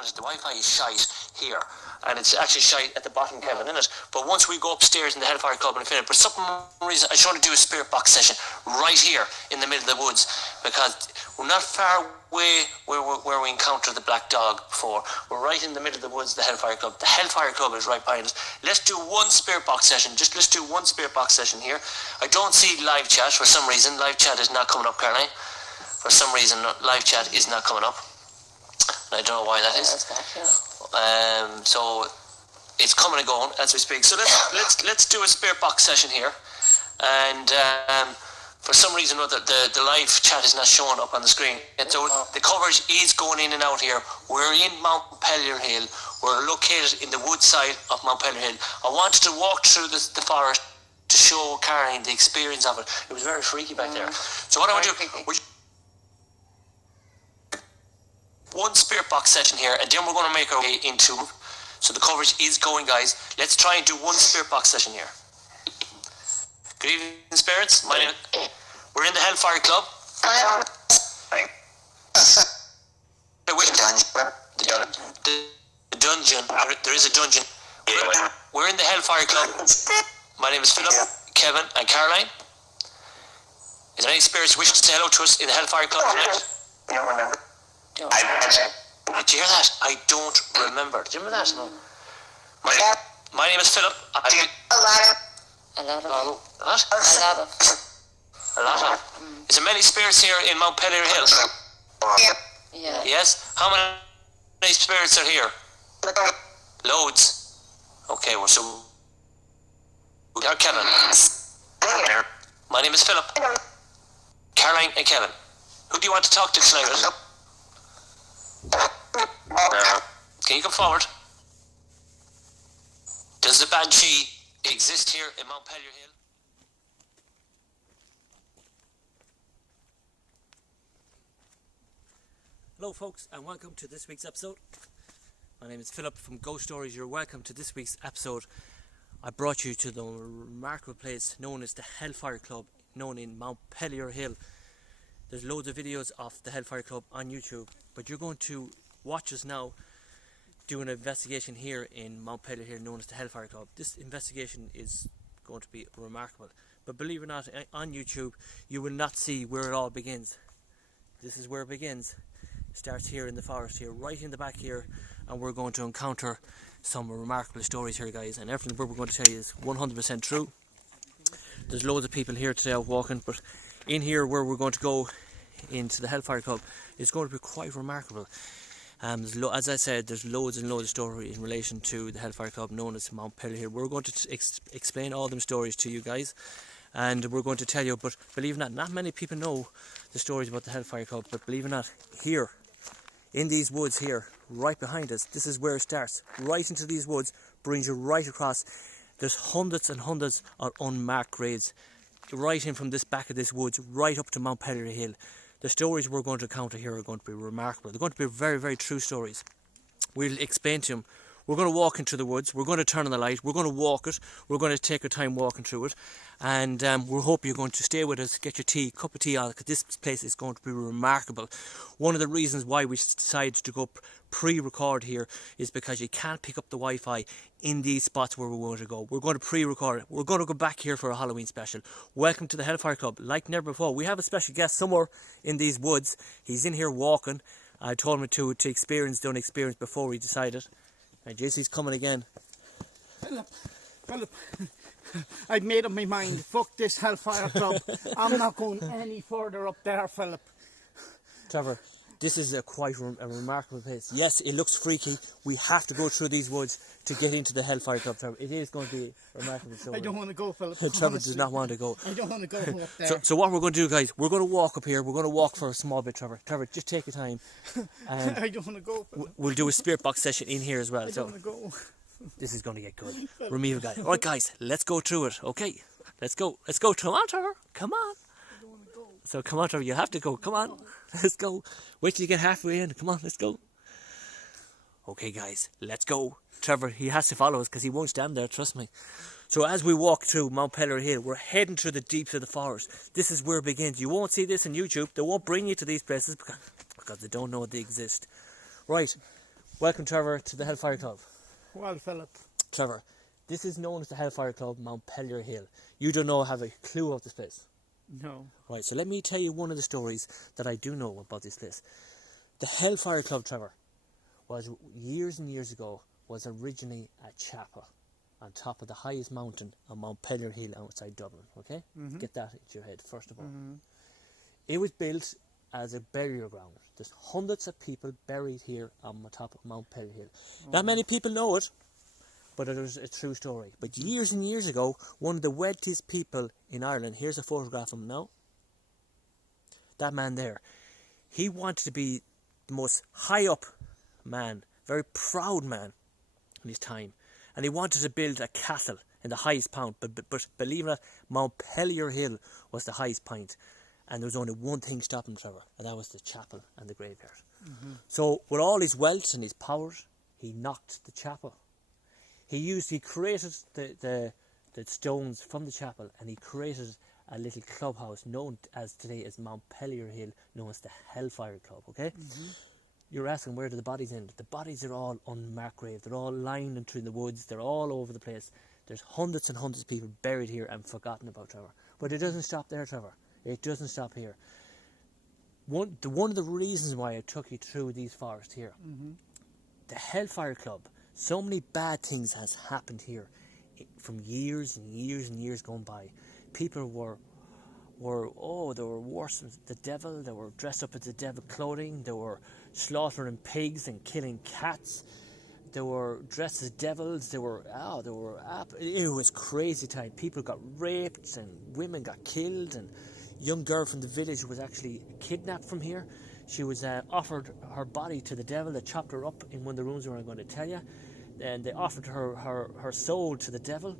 honest, the Wi-Fi is shite here, and it's actually shite at the bottom, Kevin, isn't it? But once we go upstairs in the Hellfire Club and finish, but for some reason I just want to do a spirit box session right here in the middle of the woods, because we're not far away where we encountered the black dog before. We're right in the middle of the woods, the Hellfire Club. The Hellfire Club is right behind us. Let's do one spirit box session. Let's do one spirit box session here. I don't see live chat for some reason. Live chat is not coming up, Caroline. For some reason, live chat is not coming up. I don't know why that is. So it's coming and going as we speak. So let's do a spirit box session here, and for some reason or other, the live chat is not showing up on the screen. And so the coverage is going in and out here. We're in Montpelier Hill. We're located in the wood side of Montpelier Hill. I wanted to walk through the forest to show Karen the experience of it. It was very freaky back there. So what I want to do, one spirit box session here, and then we're going to make our way into. So the coverage is going, guys. Let's try and do one spirit box session here. Good evening, spirits. We're in the Hellfire Club. The dungeon. There is a dungeon. We're in the Hellfire Club. My name is Philip, Kevin, and Caroline. Is there any spirits wishing to say hello to us in the Hellfire Club tonight? You don't remember? Did you hear that? I don't remember. Did you remember that? No. My name is Philip. A lot of. What? A lot of. Is there many spirits here in Montpelier Hill? Yeah. Yes? How many spirits are here? Loads. Okay, well, so... We are Kevin. My name is Philip. Caroline and Kevin. Who do you want to talk to tonight? Can you come forward? Does the Banshee exist here in Montpelier Hill? Hello folks, and welcome to this week's episode. My name is Philip from Ghost Stories. You're welcome to this week's episode. I brought you to the remarkable place known as the Hellfire Club, known in Montpelier Hill. There's loads of videos of the Hellfire Club on YouTube, but you're going to watch us now do an investigation here in Montpelier Hill known as the Hellfire Club. This investigation is going to be remarkable, but believe it or not, on YouTube you will not see where it all begins. This is where it begins. It starts here in the forest here, right in the back here, and we're going to encounter some remarkable stories here, guys, and everything we're going to tell you is 100% true. There's loads of people here today out walking, but in here where we're going to go into the Hellfire Club is going to be quite remarkable. As I said, there's loads and loads of stories in relation to the Hellfire Club known as Montpelier Hill. We're going to explain all them stories to you guys, and we're going to tell you, but believe it or not many people know the stories about the Hellfire Club, but believe it or not, here in these woods here, right behind us, this is where it starts. Right into these woods, brings you right across. There's hundreds and hundreds of unmarked graves right in from this back of this woods, right up to Montpelier Hill. The stories we're going to encounter here are going to be remarkable. They're going to be very, very true stories. We'll explain to them. We're going to walk into the woods. We're going to turn on the light. We're going to walk it. We're going to take our time walking through it. And we hope you're going to stay with us, get your tea, cup of tea on it, because this place is going to be remarkable. One of the reasons why we decided to go pre-record here is because you can't pick up the Wi-Fi in these spots where we want to go. We're going to pre-record it. We're going to go back here for a Halloween special. Welcome to the Hellfire Club. Like never before, we have a special guest somewhere in these woods. He's in here walking. I told him to experience the unexperienced before we decided. And JC's coming again. Philip, I've made up my mind. Fuck this Hellfire Club. I'm not going any further up there, Philip. Trevor, this is quite a remarkable place. Yes, it looks freaky. We have to go through these woods to get into the Hellfire Club, Trevor. It is going to be remarkable. So I don't want to go, Philip. Trevor does not want to go. I don't want to go up there. So what we're going to do, guys, we're going to walk up here. We're going to walk for a small bit, Trevor. Trevor, just take your time. I don't want to go, Philip. We'll do a spirit box session in here as well. I don't want to go. This is going to get good. Remove guys. Alright guys, let's go through it, okay? Let's go. Let's go. Come on, Trevor. Come on. I don't want to go. So come on, Trevor, you have to go. Come on. Let's go. Wait till you get halfway in. Come on, let's go. Okay guys, let's go. Trevor, he has to follow us because he won't stand there, trust me. So as we walk through Montpelier Hill, we're heading through the deeps of the forest. This is where it begins. You won't see this on YouTube. They won't bring you to these places because they don't know they exist. Right. Welcome, Trevor, to the Hellfire Club. Well, Philip. Trevor, this is known as the Hellfire Club, Montpelier Hill. You don't have a clue about this place. No. Right, so let me tell you one of the stories that I do know about this place. The Hellfire Club, Trevor, was years and years ago, was originally a chapel on top of the highest mountain on Montpelier Hill outside Dublin, okay? Get that into your head, first of all. It was built as a burial ground. There's hundreds of people buried here on the top of Montpelier Hill. Not many people know it, but it is a true story. But years and years ago, one of the wealthiest people in Ireland, here's a photograph of him now, that man there, he wanted to be the most high up man, very proud man in his time, and he wanted to build a castle in the highest point, but believe it or not, Montpelier Hill was the highest point, and there was only one thing stopping Trevor, and that was the chapel and the graveyard. So with all his wealth and his powers, he knocked the chapel. He created the stones from the chapel, and he created a little clubhouse known as today as Montpelier Hill, known as the Hellfire Club, okay? You're asking, where do the bodies end? The bodies are all unmarked graves. They're all lying in the woods. They're all over the place. There's hundreds and hundreds of people buried here and forgotten about, Trevor. But it doesn't stop there, Trevor. It doesn't stop here. One of the reasons why I took you through these forests here, the Hellfire Club, so many bad things has happened here from years and years and years gone by. People were worse than the devil. They were dressed up as the devil clothing. They were slaughtering pigs and killing cats. They were dressed as devils. It was crazy time. People got raped and women got killed, and a young girl from the village was actually kidnapped from here. She was offered her body to the devil. They chopped her up in one of the rooms where I'm going to tell you, and they offered her soul to the devil.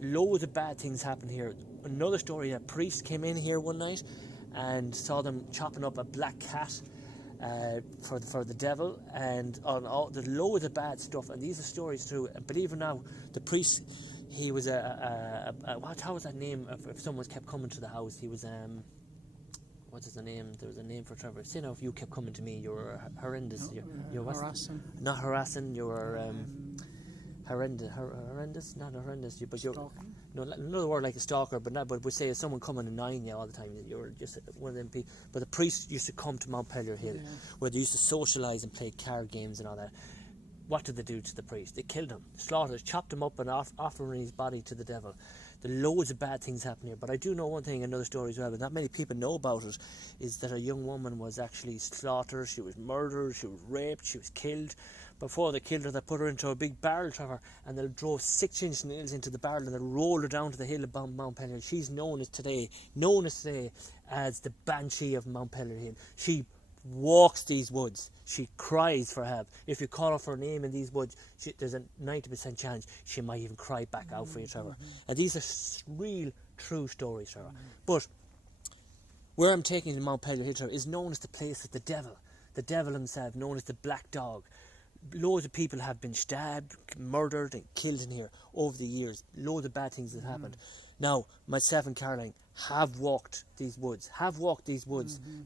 Loads of bad things happened here. Another story, a priest came in here one night and saw them chopping up a black cat for the devil, and on all the loads of bad stuff. And these are stories too. And believe it or not, the priest, he was how was that name? If someone kept coming to the house, he was what's his name? There was a name for Trevor. Say now, if you kept coming to me, you were horrendous. You're harassing. Not harassing. You were horrendous, not horrendous. But you're no, another word like a stalker. But we say someone coming annoying you all the time. You're just one of them people. But the priest used to come to Montpelier Hill, where they used to socialise and play card games and all that. What did they do to the priest? They killed him, slaughtered, chopped him up, and offering his body to the devil. There are loads of bad things happen here. But I do know one thing, another story as well, but not many people know about it, is that a young woman was actually slaughtered. She was murdered, she was raped, she was killed. Before they killed her, they put her into a big barrel, Trevor, and they drove 6-inch nails into the barrel, and they rolled her down to the hill of Montpelier. She's known as today as the Banshee of Montpelier Hill. She walks these woods. She cries for help. If you call her for her name in these woods, there's a 90% chance she might even cry back out for you, Trevor. And these are real, true stories, Trevor. But where I'm taking you to Montpelier Hill, Trevor, is known as the place of the devil himself, known as the Black Dog. Loads of people have been stabbed, murdered and killed in here over the years. Loads of bad things have happened. Now, myself and Caroline have walked these woods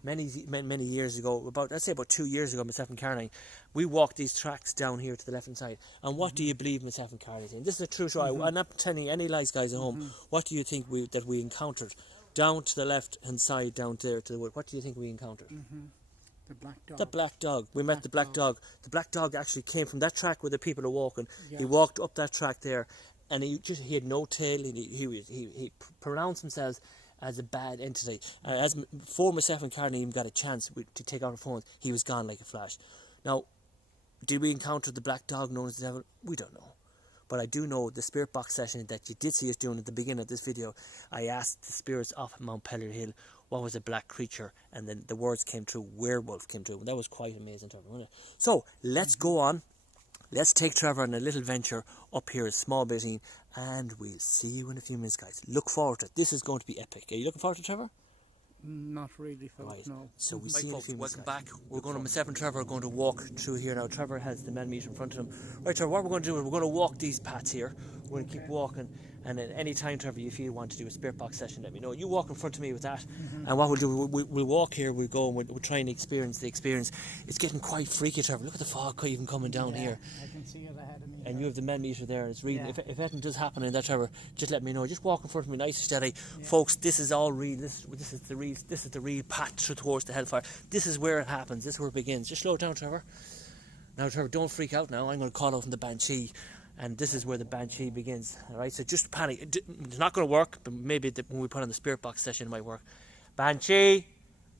many years ago. About 2 years ago, myself and Caroline, we walked these tracks down here to the left hand side. And what do you believe myself and Caroline saying? This is a true story. I'm not telling you any lies, guys at home. What do you think that we encountered down to the left hand side, down there to the wood? What do you think we encountered? The black dog. The black dog. We met the black dog. The black dog actually came from that track where the people are walking. He walked up that track there, and he had no tail. He pronounced himself as a bad entity. Before myself and Karen even got a chance to take out our phones, he was gone like a flash. Now, did we encounter the black dog known as the devil? We don't know. But I do know the spirit box session that you did see us doing at the beginning of this video, I asked the spirits of Montpelier Hill what was a black creature, and then the words came true, werewolf came true, and that was quite amazing, Trevor, wasn't it? So, let's go on. Let's take Trevor on a little venture up here, a small bit, and we'll see you in a few minutes, guys. Look forward to it. This is going to be epic. Are you looking forward to it, Trevor? Not really, Phil, right. No. So we'll see you in a few minutes. Welcome back. Myself and Trevor are going to walk through here now. Trevor has the man meter in front of him. Right, Trevor, what we're going to do is we're going to walk these paths here. We're going to keep walking, and at any time, Trevor, if you want to do a spirit box session, let me know. You walk in front of me with that, and what we'll do, we'll walk here, we'll go, and we'll try and experience the experience. It's getting quite freaky, Trevor. Look at the fog even coming down here. I can see it ahead of me. And you have the millimeter there, and it's reading. Yeah. If anything does happen in that, Trevor, just let me know. Just walk in front of me, nice and steady, folks. This is all real. This is the real path towards the Hellfire. This is where it happens. This is where it begins. Just slow down, Trevor. Now, Trevor, don't freak out. Now, I'm going to call out from the Banshee, and this is where the Banshee begins. All right, so just panic. It's not going to work, but maybe when we put on the spirit box session, it might work. Banshee,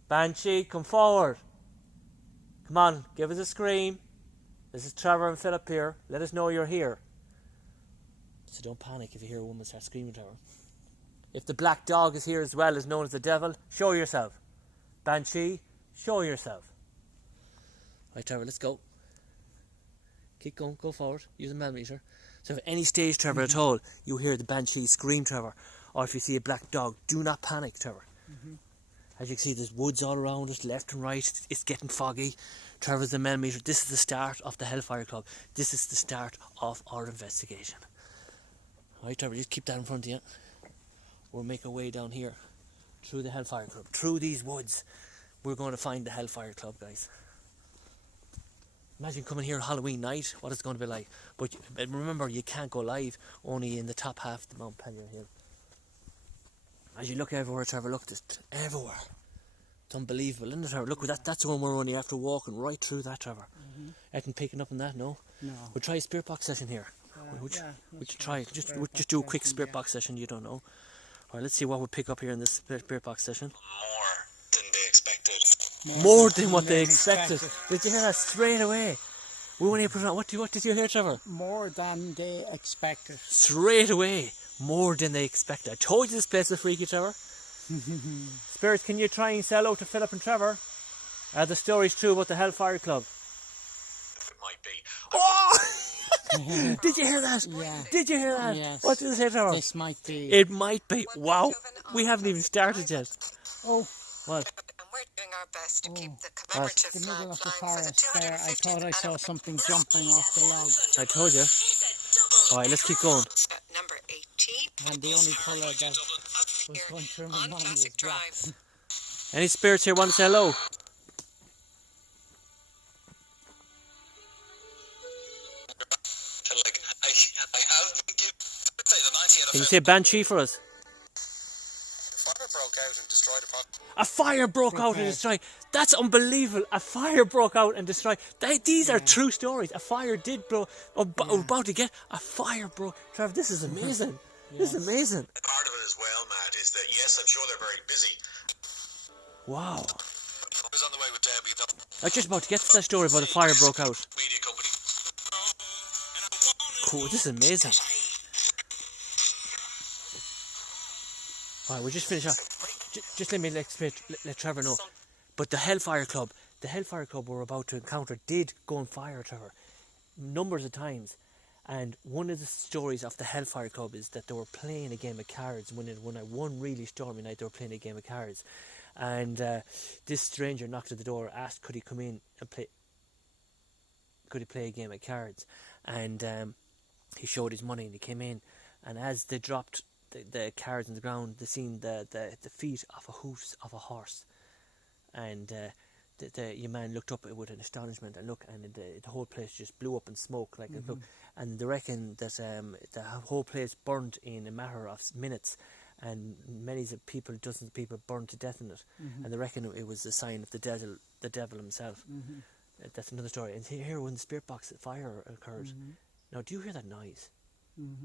Banshee, come forward. Come on, give us a scream. This is Trevor and Philip here. Let us know you're here. So don't panic if you hear a woman start screaming, Trevor. If the black dog is here as well, as known as the devil, show yourself. Banshee, show yourself. Right, Trevor, let's go. Keep going, go forward. Use a millimeter. So if at any stage, Trevor, at all, you hear the Banshee scream, Trevor, or if you see a black dog, do not panic, Trevor. As you can see, there's woods all around us, left and right. It's getting foggy. Trevor's the millimeter. This is the start of the Hellfire Club. This is the start of our investigation. Alright, Trevor, just keep that in front of you. We'll make our way down here, through the Hellfire Club, through these woods. We're going to find the Hellfire Club, guys. Imagine coming here Halloween night, what it's going to be like. But remember, you can't go live, only in the top half of the Mount Pelion Hill. As you look everywhere, Trevor, look, just everywhere. It's unbelievable, isn't it, Trevor? Look, that's the one we're only after walking right through that, Trevor. Anything picking up on that, no? No. We'll try a spirit box session here. We should try it. We'll just do a quick spirit box session, you don't know. Alright, let's see what we'll pick up here in this spirit box session. More than they expected. More than what they expected. Did you hear that straight away? We won't even put it on. What did you hear, Trevor? More than they expected. Straight away. More than they expected. I told you this place was freaky, Trevor. Spirits, can you try and say hello to Philip and Trevor? Are the stories true about the Hellfire Club? It might be. Oh! Did you hear that? Yeah. Did you hear that? Yes. What did it say, Trevor? This might be. It might be. Wow. We haven't even started yet. Oh, What? And we're doing our best to keep the the commemorative middle of the flag flying for the forest there. I 250th thought I saw anniversary. something jumping off the log. I told you. Alright, let's keep going. Number 18. And the only colour that was going through my on mind was Classic black. Drive. Any spirits here want to say hello? Like, I have been given the 90th Can you say Banshee for us? fire broke out and destroyed a property. A fire broke out and destroyed. That's unbelievable. A fire broke out and destroyed. These are true stories. A fire did blow. About to get a fire broke. Trevor, this is amazing. This is amazing. Part of it as well, Matt, is that yes, I'm sure they're very busy. Wow. I was on the way with Debbie, the I was just about to get to that story about the fire broke out. media company. Cool. This is amazing. Alright, we'll just finish off. Just let me let Trevor know. But the Hellfire Club we're about to encounter did go on fire, Trevor, numbers of times. And one of the stories of the Hellfire Club is that they were playing a game of cards. When one really stormy night, they were playing a game of cards. And this stranger knocked at the door, asked could he come in and play. Could he play a game of cards? And he showed his money and he came in. And as they dropped the cards on the ground, they seen the feet of a horse, and the your man looked up with an astonishment and the whole place just blew up in smoke like a look, and they reckon that the whole place burned in a matter of minutes, and dozens of people burned to death in it, and they reckon it was a sign of the devil himself. That's another story. And here when the spirit box fire occurred, now do you hear that noise?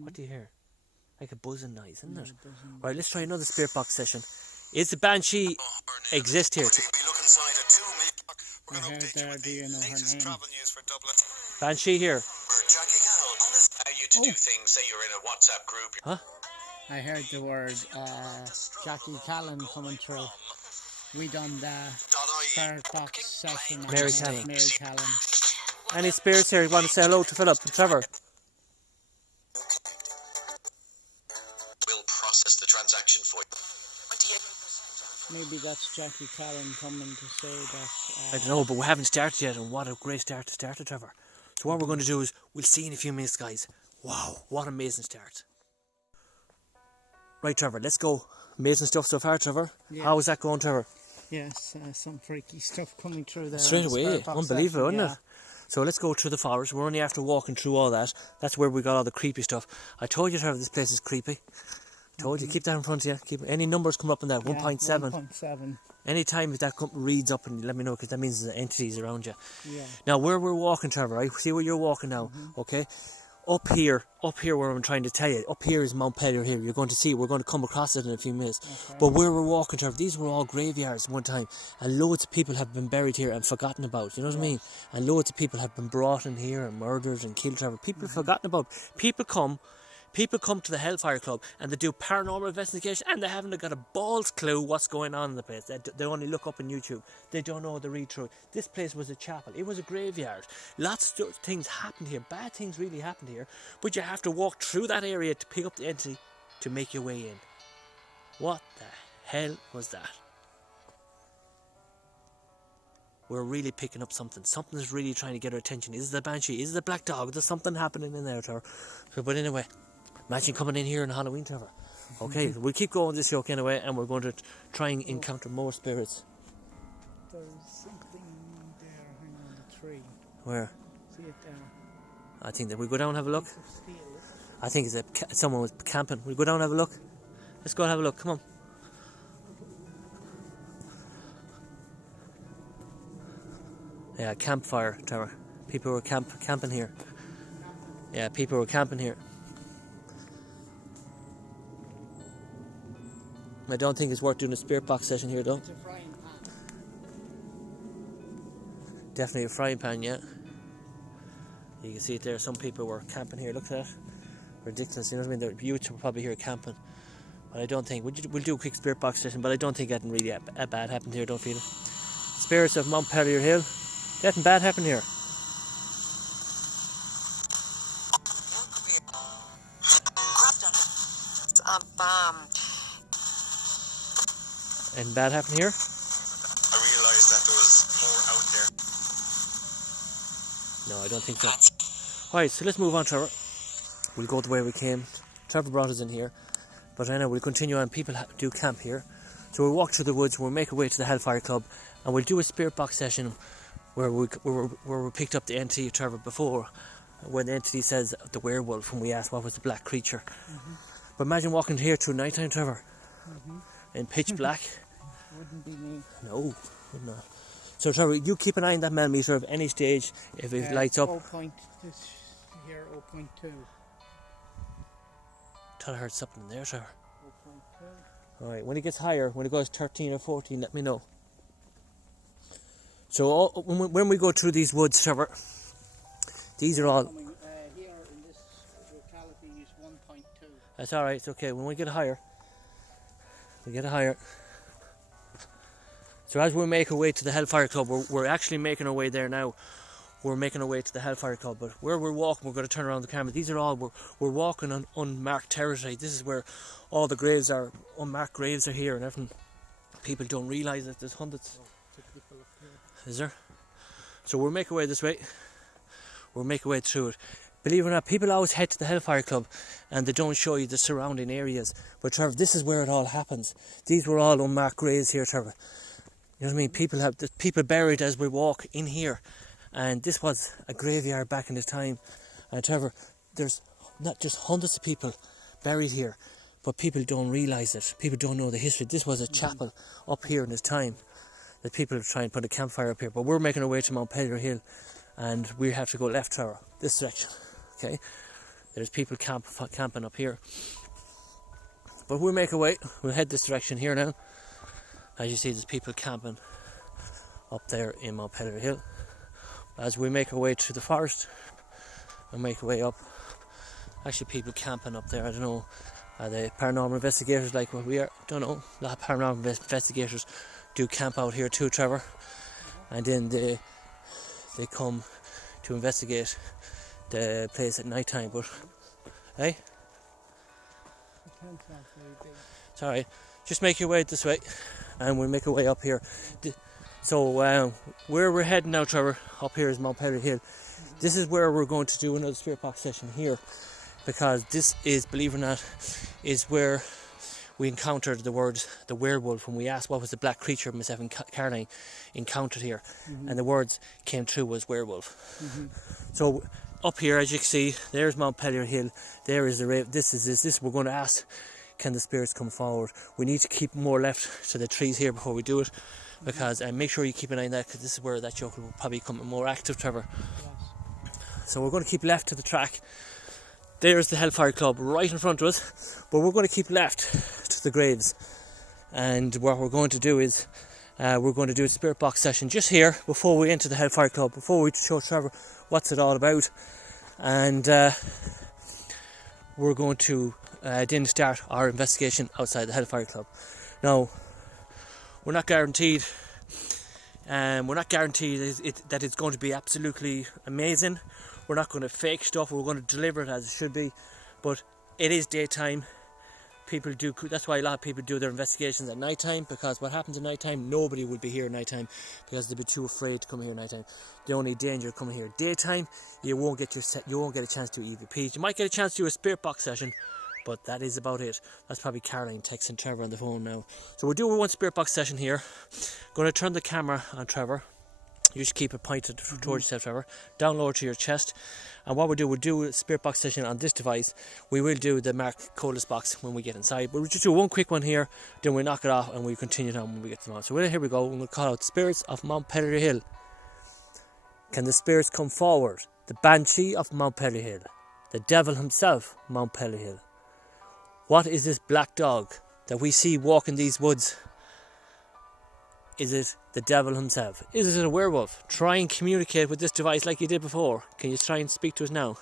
What do you hear? Like a buzzing noise, isn't it? Right, let's try another spirit box session. Is the Banshee exist here? We look inside at 2 million. We're I going heard to update you there, with do you know the her latest name? travel news for Dublin. Banshee here. Where Jackie Cannell, how you to do things, say you're in a WhatsApp group. Huh? I heard the word Jackie Callan coming through. We done the spirit box session. on Mary the Callan. Mary Callan. Any spirits here who want to say hello to Philip and Trevor? We'll process the transaction for you. Maybe that's Jackie Callan coming to say that. I don't know, but we haven't started yet, and what a great start to start it, Trevor. So what we're going to do is, we'll see in a few minutes, guys. Wow, what an amazing start. Right, Trevor, let's go. Amazing stuff so far, Trevor. Yeah. How is that going, Trevor? Yes, some freaky stuff coming through there. Straight on the away, spare box unbelievable, section, isn't it? So let's go through the forest. We're only after walking through all that. That's where we got all the creepy stuff. I told you, Trevor, this place is creepy. Told you, keep that in front of you. Keep any numbers come up in that, 1.7. 1.7. Anytime that reads up, and let me know, because that means there's entities around you. Yeah. Now, where we're walking, Trevor, right? See where you're walking now, okay? Up here where I'm trying to tell you, up here is Mount Pellier Hill. You're going to see it. We're going to come across it in a few minutes. Okay. But where we're walking, Trevor, these were all graveyards one time, and loads of people have been buried here and forgotten about. You know what I mean? And loads of people have been brought in here and murdered and killed, Trevor. People have forgotten about. People come to the Hellfire Club and they do paranormal investigation, and they haven't got a ball's clue what's going on in the place. They only look up on YouTube. They don't know the read through. This place was a chapel. It was a graveyard. Lots of things happened here. Bad things really happened here. But you have to walk through that area to pick up the entity to make your way in. What the hell was that? We're really picking up something. Something's really trying to get our attention. Is it the Banshee? Is it the Black Dog? There's something happening in there, Trevor. But anyway, imagine coming in here on Halloween, Trevor. Okay, we'll keep going this show anyway, and we're going to try and encounter more spirits. There's something there hanging on the tree. Where? See it there? I think that we go down and have a look. Piece of steel. I think it's someone was camping. We'll go down and have a look. Let's go and have a look. Come on. Yeah, campfire, Trevor. People were camping here. Yeah, people were camping here. I don't think it's worth doing a spirit box session here, though. It's a frying pan. Definitely a frying pan, yeah. You can see it there. Some people were camping here. Look at that. Ridiculous. You know what I mean? The youths were probably here camping. But I don't think we'll do a quick spirit box session. But I don't think anything really bad happened here. Don't feel it. Spirits of Mount Pellier Hill. Nothing bad happened here. Anything bad happened here? I realised that there was more out there. No, I don't think so. Alright, so let's move on, Trevor. We'll go the way we came. Trevor brought us in here. But anyway, we'll continue on. People do camp here. So we'll walk through the woods, we'll make our way to the Hellfire Club, and we'll do a spirit box session where we picked up the entity, Trevor, before, when the entity says the werewolf, when we asked what was the black creature. But imagine walking here through night time, Trevor, in pitch black. Wouldn't be me. No, would not. So Trevor, you keep an eye on that millimeter of any stage. If it lights up, 0.2. thought I heard something in there, Trevor. 0.2. Alright, when it gets higher, when it goes 13 or 14, let me know. So when we go through these woods, Trevor, these are all... Here in this locality is 1.2. That's alright, it's okay. When we get higher, So as we make our way to the Hellfire Club, we're actually making our way there now. We're making our way to the Hellfire Club, but where we're walking, we're going to turn around the camera. These are all, we're walking on unmarked territory. This is where all the graves are, unmarked graves are here and everything. People don't realise that there's hundreds. Is there? So we'll make our way this way. We'll make our way through it. Believe it or not, people always head to the Hellfire Club and they don't show you the surrounding areas. But Trevor, this is where it all happens. These were all unmarked graves here, Trevor. You know what I mean? People buried as we walk in here. And this was a graveyard back in this time. And Trevor, there's not just hundreds of people buried here, but people don't realise it. People don't know the history. This was a chapel up here in this time. That people are trying to put a campfire up here. But we're making our way to Mount Pellier Hill. And we have to go left, Trevor. This direction. Okay? There's people camping up here. But we'll make our way. We'll head this direction here now. As you see, there's people camping up there in Mount Pellier Hill. As we make our way through the forest and make our way up, actually people camping up there. I don't know, are they paranormal investigators like what we are? Don't know. A lot of paranormal investigators do camp out here too, Trevor. And then they come to investigate the place at night time. But hey, it's alright. Just make your way this way and we'll make our way up here. So where we're heading now, Trevor, up here is Mount Pellier Hill. This is where we're going to do another spirit box session here. because this is, believe it or not, is where we encountered the words the werewolf when we asked what was the black creature myself and Caroline encountered here, and the words came true was werewolf. So up here, as you can see, there's Mount Pellier Hill, there is the rave. This we're going to ask, can the spirits come forward? We need to keep more left to the trees here before we do it, because make sure you keep an eye on that, because this is where that joker will probably become more active, Trevor. So we're going to keep left to the track. There's the Hellfire Club right in front of us, but we're going to keep left to the graves. And what we're going to do is we're going to do a spirit box session just here before we enter the Hellfire Club, before we show Trevor what's it all about. And we're going to then start our investigation outside the Hellfire Club. Now, we're not guaranteed that it's going to be absolutely amazing. We're not going to fake stuff. We're going to deliver it as it should be. But it is daytime. That's why a lot of people do their investigations at night time, because what happens at night time, nobody would be here at night time because they'd be too afraid to come here at night time. The only danger of coming here daytime, you won't get a chance to do EVPs. You might get a chance to do a spirit box session, but that is about it. That's probably Caroline texting Trevor on the phone now. So we're doing one spirit box session here. Going to turn the camera on Trevor. You just keep it pointed towards yourself, Trevor. Down lower to your chest. And what we'll do a spirit box session on this device. We will do the Mark Colas box when we get inside. But we'll just do one quick one here. Then we'll knock it off and we'll continue on when we get to the mount. So here we go. We'll call out spirits of Mount Pellier Hill. Can the spirits come forward? The Banshee of Mount Pellier Hill. The devil himself, Mount Pellier Hill. What is this black dog that we see walking these woods? Is it the devil himself? Is it a werewolf? Try and communicate with this device like you did before. Can you try and speak to us now?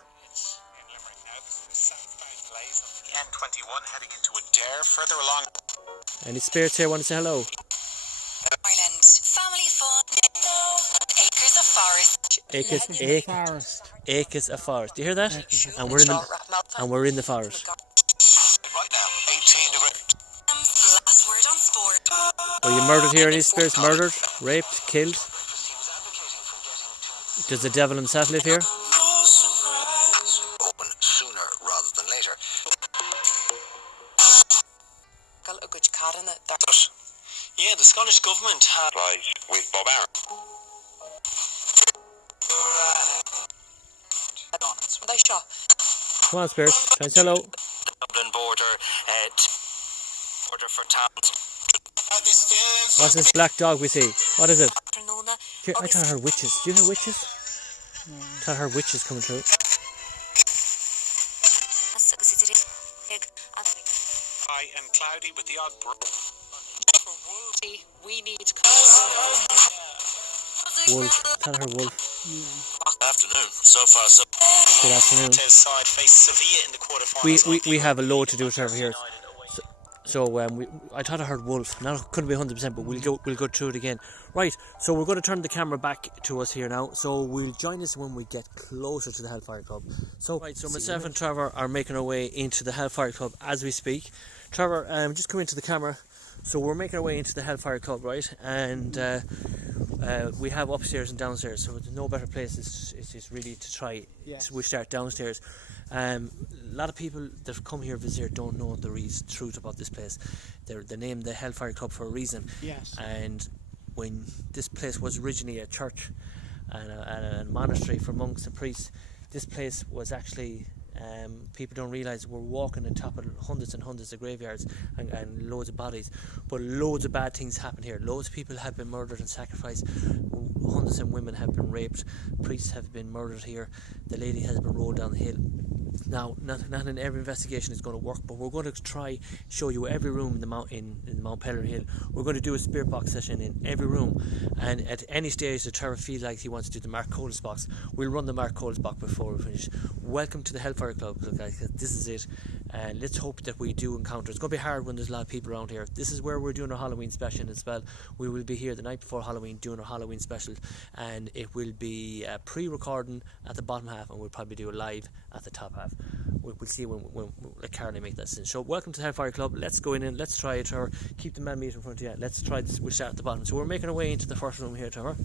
N21 heading into a dare further along. Any spirits here want to say hello? Ireland. Family fun. Acres of forest. Acres of forest. Do you hear that? And we're in the forest. Right now, 18 degrees. Last word on sport. Were you murdered here? Any spirits murdered, raped, killed? Does the devil himself live here? Open sooner rather than later. Got a good cat in it. Yeah, the Scottish government had with Bob Aaron. They shot. Come on, spirits. Try and say hello. Dublin border for towns. What's this black dog we see? What is it? Nona. Here, I thought I heard witches. Do you hear witches? I thought I heard witches coming through. High and cloudy with the odd We need Wolf. I thought I heard wolf. afternoon. So far, so Good afternoon. side face Sevilla in the quarterfinals. We have a load to do with over here. So I thought I heard wolf. Now it couldn't be 100%, but we'll go through it again. Right. So we're going to turn the camera back to us here now. So we'll join us when we get closer to the Hellfire Club. So myself and Trevor are making our way into the Hellfire Club as we speak. Trevor, just come into the camera. So we're making our way into the Hellfire Club, right? And we have upstairs and downstairs. So there's no better place. It's just really to try. Yes. We start downstairs. A lot of people that come here visit here don't know the truth about this place. They named the Hellfire Club for a reason. Yes. And when this place was originally a church and a monastery for monks and priests, this place was actually, people don't realise, we're walking on top of hundreds and hundreds of graveyards and loads of bodies, but loads of bad things happen here. Loads of people have been murdered and sacrificed. Hundreds of women have been raped. Priests have been murdered here. The lady has been rolled down the hill. Now, not in every investigation is going to work, but we're going to try show you every room in the Mount Pellier Hill. We're going to do a spirit box session in every room, and at any stage that Trevor feels like he wants to do the Mark Colas box, we'll run the Mark Colas box before we finish. Welcome to the Hellfire Club, guys. This is it, and let's hope that we do encounter. It's going to be hard when there's a lot of people around here. This is where we're doing our Halloween special as well. We will be here the night before Halloween doing our Halloween special, and it will be pre-recording at the bottom half, and we'll probably do a live at the top half. We'll see when Caroline make that decision. So welcome to the Hellfire Club. Let's go in. Let's try it, Trevor. Keep the man meat in front of you. Let's try this. We'll start at the bottom. So we're making our way into the first room here, Trevor.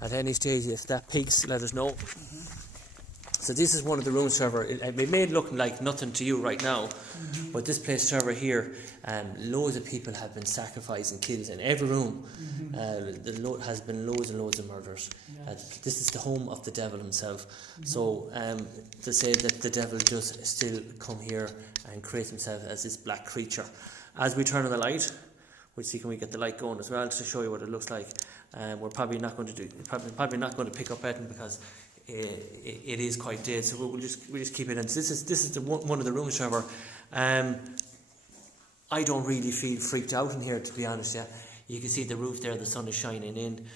At any stage, if that peaks, let us know. So this is one of the rooms, Trevor. It may look like nothing to you right now, but this place, Trevor, here, loads of people have been sacrificed and killed in every room. There has been loads and loads of murders. This is the home of the devil himself. So to say that the devil just still come here and create himself as this black creature. As we turn on the light, we'll see can we get the light going as well to show you what it looks like. We're probably not going to do probably not going to pick up anything because it is quite dead. So we'll just keep it in. So this is one of the rooms, Trevor. I don't really feel freaked out in here, to be honest. Yeah, you can see the roof there. The sun is shining in.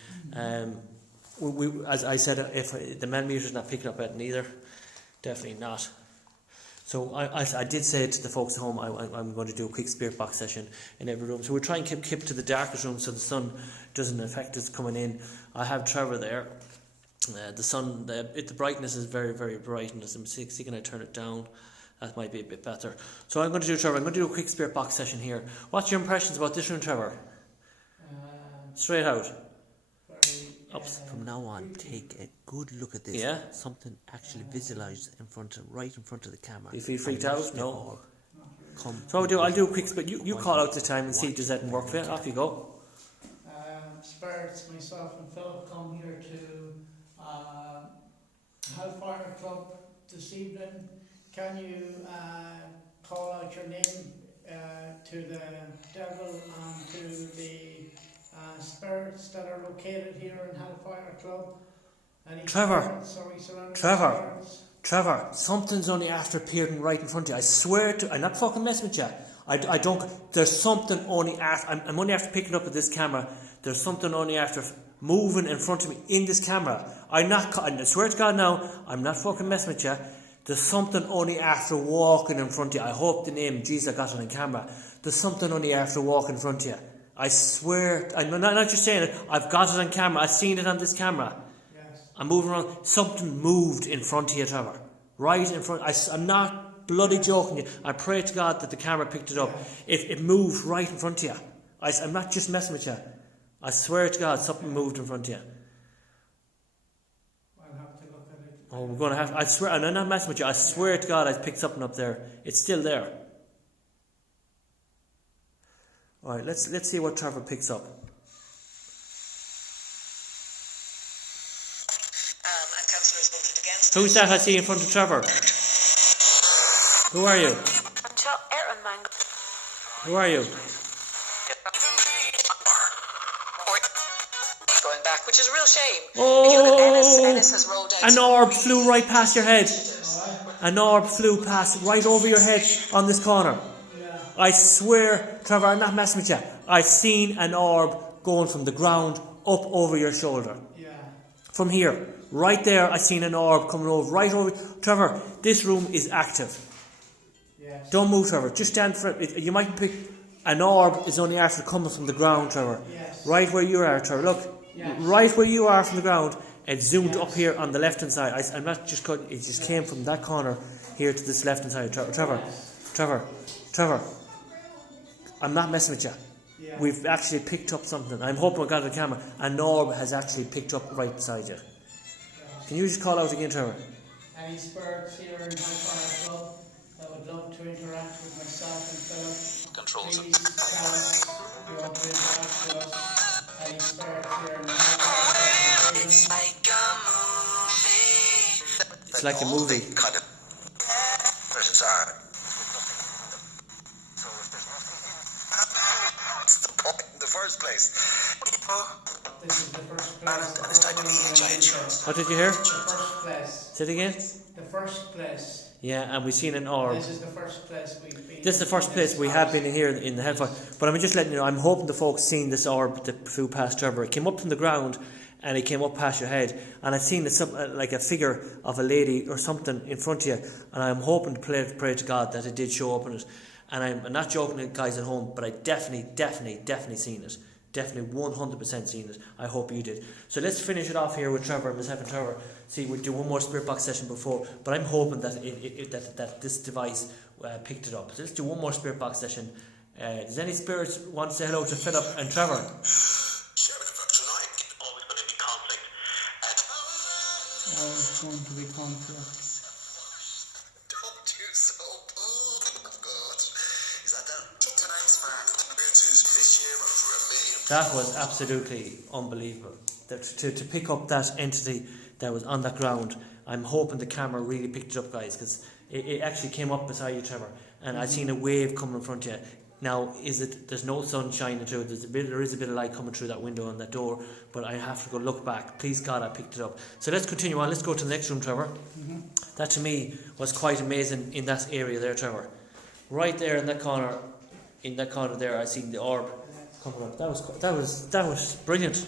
As I said, if the millimeter's not picking up anything either, definitely not. So I did say to the folks at home, I'm going to do a quick spirit box session in every room. So we're trying to keep to the darkest room so the sun doesn't affect us coming in. I have Trevor there. The sun, the brightness is very, very bright, and as I'm see, can I turn it down? That might be a bit better. So I'm going to do, Trevor, I'm going to do a quick spirit box session here. What's your impressions about this room, Trevor? Straight out. From now on, take a good look at this. Yeah. Something actually visualised right in front of the camera. Do you feel freaked out? No. Come. So I'll do a quick split. You call out the time and see does that work for you. Off you go. Spirits, myself and Philip come here to Hellfire Club this evening. Can you call out your name to the devil and to the spirits that are located here in Hellfire Club? Any Trevor, Trevor, something's only after appearing right in front of you. I swear to, I'm not fucking messing with you. I don't, there's something only after, I'm only after picking up with this camera. There's something only after moving in front of me in this camera. I swear to God now, I'm not fucking messing with you. There's something only after walking in front of you. I hope the name, Jesus, I got it on camera. There's something only after walking in front of you. I swear, I'm not just saying it, I've got it on camera, I've seen it on this camera. yes. I'm moving around, something moved in front of you, Trevor. Right in front, I'm not bloody joking you. I pray to God that the camera picked it up. It moved right in front of you. I'm not just messing with you. I swear to God, something moved in front of you. I'll have to look at it. Oh, we're going to have, I swear, and I'm not messing with you, I swear to God I picked something up there. It's still there. Alright, let's see what Trevor picks up. And councillors voted against. Who's that I see in front of Trevor? Who are you? Who are you? Going back, which is a real shame. Oh, Ennis has rolled out. an orb flew right past your head. An orb flew past right over your head on this corner. I swear, Trevor, I'm not messing with you. I seen an orb going from the ground up over your shoulder. Yeah. From here, right there, I seen an orb coming over, right over. Trevor, this room is active. Yes. Don't move, Trevor. Just stand for it. You might pick. An orb is only after coming from the ground, Trevor. Yes. Right where you are, Trevor. Look, yes. right where you are from the ground. It zoomed Yes. up here on the left hand side. I'm not just cutting. It just came from that corner here to this left hand side. Trevor. I'm not messing with you. Yeah. We've actually picked up something. I'm hoping I got it on the camera. An orb has actually picked up right beside you. Can you just call out again, Trevor? Any spirits here in Hellfire Club that would love to interact with myself and Philip? Controls it. Please tell us you want to interact with us. Any spirits here in Hellfire Club? It's like a movie. It's like a movie. Kind of. Persons are. What's the point in the first place? This is the first place. It's time to be a giant show. What did you hear? The first place. Say it again. The first place. Yeah, and we've seen an orb. This is the first place we've been. This is the first place we have been in here in the Hellfire. But I'm just letting you know, I'm hoping the folks seen this orb that flew past Trevor. It came up from the ground and it came up past your head. And I've seen like a figure of a lady or something in front of you. And I'm hoping to pray to God that it did show up in it. And I'm not joking, guys at home, but I definitely seen it. Definitely 100% seen it. I hope you did. So let's finish it off here with Trevor, myself and Trevor. See, we'll do one more spirit box session before, but I'm hoping that that this device picked it up. So let's do one more spirit box session. Does any spirits want to say hello to Philip and Trevor? Tonight, always going to be conflict. Always going to be conflict. That was absolutely unbelievable. To pick up that entity that was on that ground, I'm hoping the camera really picked it up, guys, because it actually came up beside you, Trevor, and I seen a wave coming in front of you. Now, there's no sun shining through it, there is a bit of light coming through that window on that door, but I have to go look back. Please God, I picked it up. So let's continue on, let's go to the next room, Trevor. That to me was quite amazing in that area there, Trevor. Right there in that corner there, I seen the orb coming up. That was brilliant.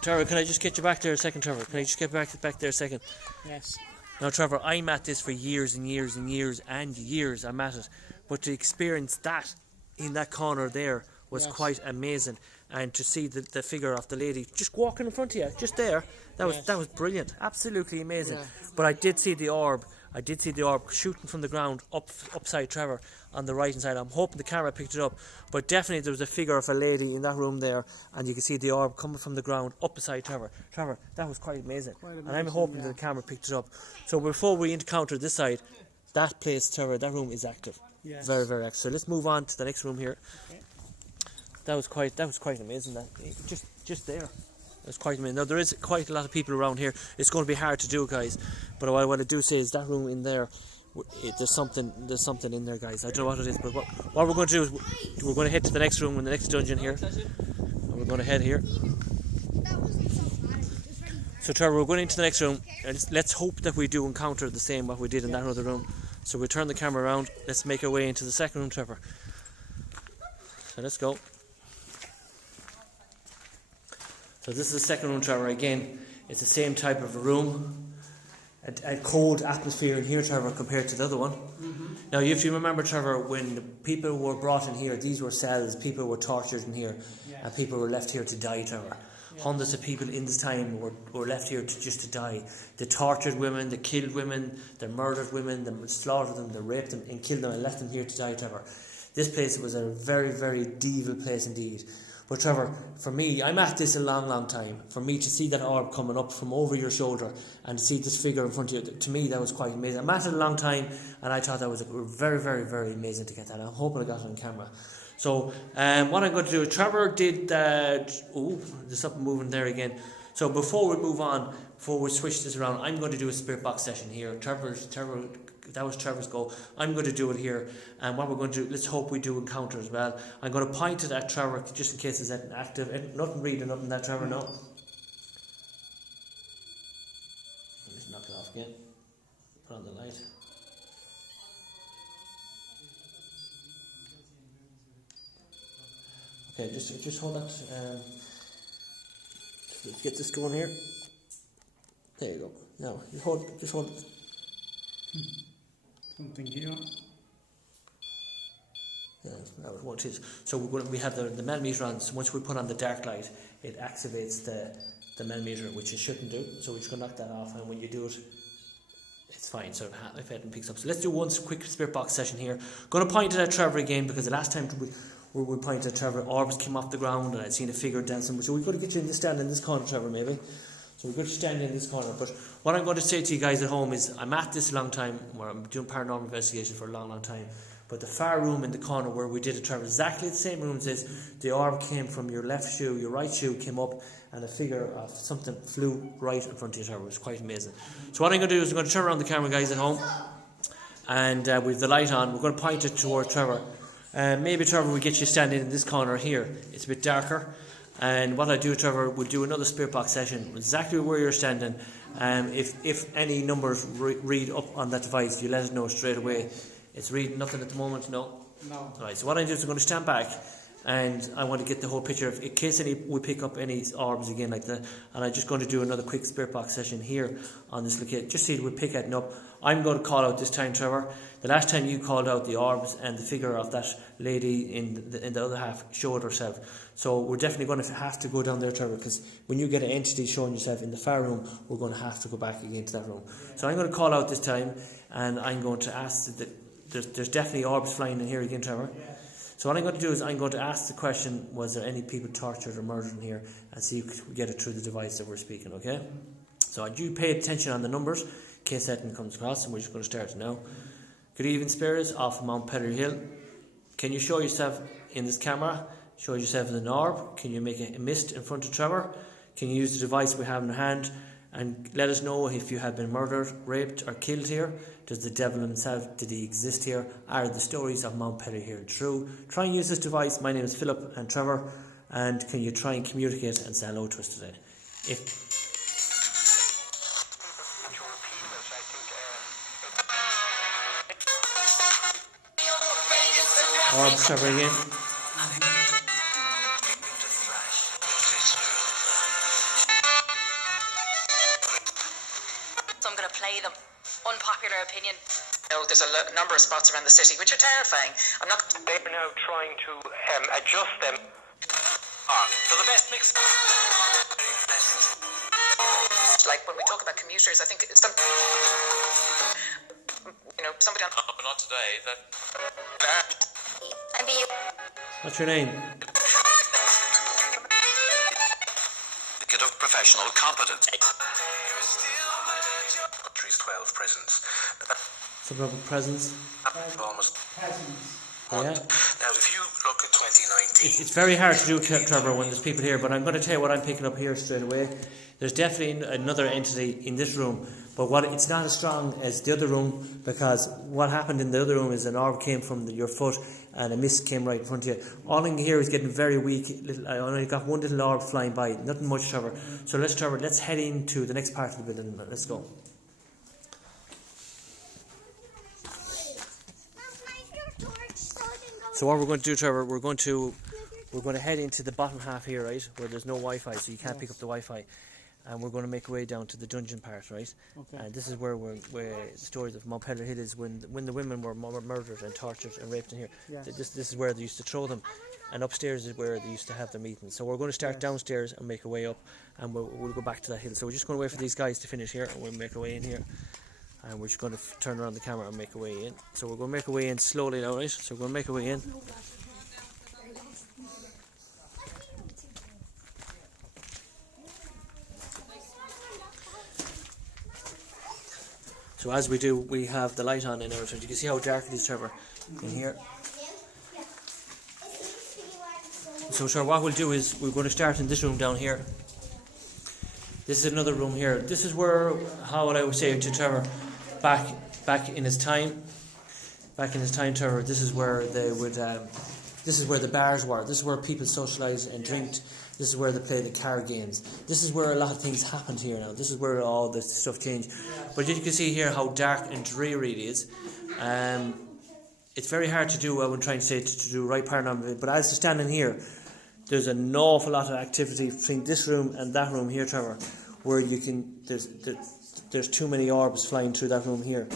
Trevor, can I just get you back there a second, Trevor? Can I just get back there a second? Yes. Now, Trevor, I'm at this for years and years and years and years. I'm at it. But to experience that in that corner there was quite amazing. And to see the figure of the lady just walking in front of you, just there, that was brilliant. Absolutely amazing. But I did see the orb. I did see the orb shooting from the ground upside Trevor on the right hand side. I'm hoping the camera picked it up, but definitely there was a figure of a lady in that room there, and you can see the orb coming from the ground up beside Trevor. Trevor, that was quite amazing. And I'm hoping that the camera picked it up. So before we encounter this side, that place, Trevor, that room is active. Yes. Very, very active. So let's move on to the next room here. Okay. That was quite amazing. That just there. It's quite amazing. Now there is quite a lot of people around here. It's going to be hard to do, guys. But what I do say is that room in there, there's something in there, guys. I don't know what it is, but what we're going to do is we're going to head to the next room in the next dungeon here, and we're going to head here. So Trevor, we're going into the next room, and let's hope that we do encounter the same what we did in that other room. So we turn the camera around. Let's make our way into the second room, Trevor. So let's go. So this is the second room, Trevor. Again, it's the same type of a room. A cold atmosphere in here, Trevor, compared to the other one. Now, if you remember, Trevor, when people were brought in here, these were cells, people were tortured in here, and people were left here to die, Trevor. Hundreds of people in this time were left here just to die. They tortured women, they killed women, they murdered women, they slaughtered them, they raped them and killed them and left them here to die, Trevor. This place was a very, very evil place indeed. But Trevor, for me, I'm at this a long, long time. For me to see that orb coming up from over your shoulder and to see this figure in front of you, to me that was quite amazing. I'm at it a long time, and I thought that was very, very, very amazing to get that. I'm hoping I got it on camera. So what I'm going to do, Trevor did that. Oh, there's something moving there again. So before we move on, before we switch this around, I'm going to do a spirit box session here. Trevor, that was Trevor's goal. I'm going to do it here, and what we're going to do, let's hope we do encounter as well. I'm going to point it at Trevor just in case it's active. Nothing reading, nothing that, Trevor, no. Just knock it off again. Put on the light. Okay, just hold that. Let's get this going here. There you go. Now, just hold it. Something here. Yeah, that was what it is. So we have the millimeter on. So once we put on the dark light, it activates the millimeter, which it shouldn't do. So we're just going to knock that off, and when you do it, it's fine. So if it picks up. So let's do one quick spirit box session here. Going to point it at Trevor again, because the last time we pointed at Trevor, orbs came off the ground, and I'd seen a figure dancing. So we've got to get you in the stand in this corner, Trevor, maybe. So we're going to stand in this corner. But what I'm going to say to you guys at home is, I'm at this a long time, where I'm doing paranormal investigation for a long, long time. But the far room in the corner where we did it, Trevor, exactly the same room as the orb came from your left shoe, your right shoe came up, and a figure of something flew right in front of you, Trevor. It was quite amazing. So what I'm going to do is I'm going to turn around the camera, guys, at home, and with the light on, we're going to point it toward Trevor. Maybe, Trevor, we'll get you standing in this corner here. It's a bit darker. And what I do, Trevor, we'll do another spirit box session exactly where you're standing. If any numbers read up on that device, you let us know straight away. It's reading nothing at the moment, no? No. Right, so what I do is I'm going to stand back, and I want to get the whole picture in case we pick up any orbs again like that. And I'm just going to do another quick spirit box session here on this location, just see if we pick it up. I'm going to call out this time, Trevor. The last time you called out the orbs and the figure of that lady in the other half showed herself. So we're definitely going to have to go down there, Trevor, because when you get an entity showing yourself in the far room, we're going to have to go back again to that room. So I'm going to call out this time, and I'm going to ask that there's definitely orbs flying in here again, Trevor. So what I'm going to do is I'm going to ask the question, was there any people tortured or murdered in here, and see if we get it through the device that we're speaking, okay? So do you pay attention on the numbers in case that comes across, and we're just going to start now. Good evening, spirits off Mount Petrie Hill. Can you show yourself in this camera? show yourself in an orb? Can you make a mist in front of Trevor? Can you use the device we have in our hand? And let us know if you have been murdered, raped or killed here. Does the devil himself, did he exist here? Are the stories of Mount Pellehere true? Try and use this device. My name is Philip and Trevor. And can you try and communicate and say hello to us today? Orbs, Trevor again. So I'm going to play them. Unpopular opinion. There's a number of spots around the city which are terrifying. I'm not. They're now trying to adjust them for the best mix. Like when we talk about commuters, I think it's somebody on. But not today. What's your name? Certificate of professional competence. Countries 12 prisons. Something about presents. Almost. Peasants. Yeah. Now, if you look at 2019, It's very hard to do, Trevor, when there's people here, but I'm going to tell you what I'm picking up here straight away. There's definitely another entity in this room, but it's not as strong as the other room, because what happened in the other room is an orb came from your foot and a mist came right in front of you. All in here is getting very weak. I only got one little orb flying by, nothing much, Trevor. So let's head into the next part of the building. Let's go. So what we're going to do, Trevor, we're going to head into the bottom half here, right, where there's no Wi-Fi, so you can't pick up the Wi-Fi, and we're going to make our way down to the dungeon part, right? Okay. And this is where the stories of Mount Pellehere is when the women were murdered and tortured and raped in here. Yes. This is where they used to throw them, and upstairs is where they used to have their meetings. So we're going to start downstairs and make our way up, and we'll go back to that hill. So we're just going to wait for these guys to finish here, and we'll make our way in here. And we're just going to turn around the camera and make our way in. So we're going to make our way in slowly now, right? So we're going to make our way in. So as we do, we have the light on in our. So you can see how dark it is, Trevor, in here. So sure, what we'll do is we're going to start in this room down here. This is another room here. This is where, how would I say to Trevor, back in his time, Trevor, this is where they would, this is where the bars were. This is where people socialised and drinked. This is where they play the card games. This is where a lot of things happened here now. This is where all this stuff changed. But you can see here how dark and dreary it is. It's very hard to do, I would try and say, to do right paranormal. But as you're standing here, there's an awful lot of activity between this room and that room here, Trevor, where you can, there's too many orbs flying through that room here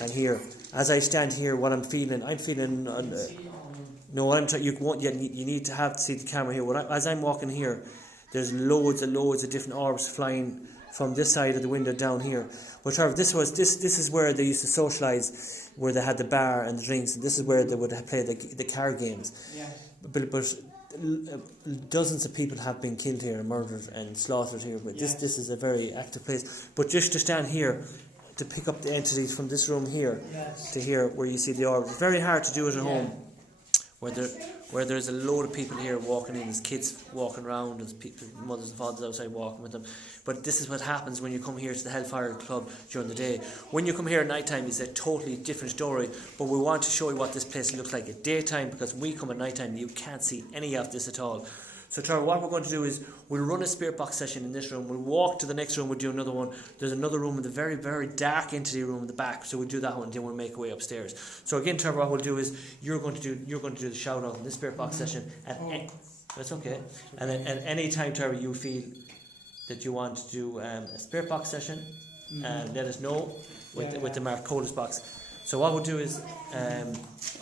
and here. As I stand here, what I'm feeling, you need to see the camera here. As I'm walking here, there's loads of different orbs flying from this side of the window down here. But Trevor, this is where they used to socialise, where they had the bar and the drinks, and this is where they would play the card games. Yeah. But dozens of people have been killed here, murdered and slaughtered here. But this is a very active place. But just to stand here, to pick up the entities from this room here to here, where you see the orbs, it's very hard to do it at home. Where there's a load of people here walking in, there's kids walking around, there's people, mothers and fathers outside walking with them. But this is what happens when you come here to the Hellfire Club during the day. When you come here at night time, it's a totally different story. But we want to show you what this place looks like at daytime, because when we come at night time, you can't see any of this at all. So Trevor, what we're going to do is we'll run a spirit box session in this room. We'll walk to the next room. We'll do another one. There's another room in the very, very dark entity room in the back. So we'll do that one, and then we'll make our way upstairs. So again, Trevor, what we'll do is you're going to do the shout out in this spirit box session. That's okay. And at any time, Trevor, you feel that you want to do a spirit box session, let us know with the marked coldest box. So what we'll do is,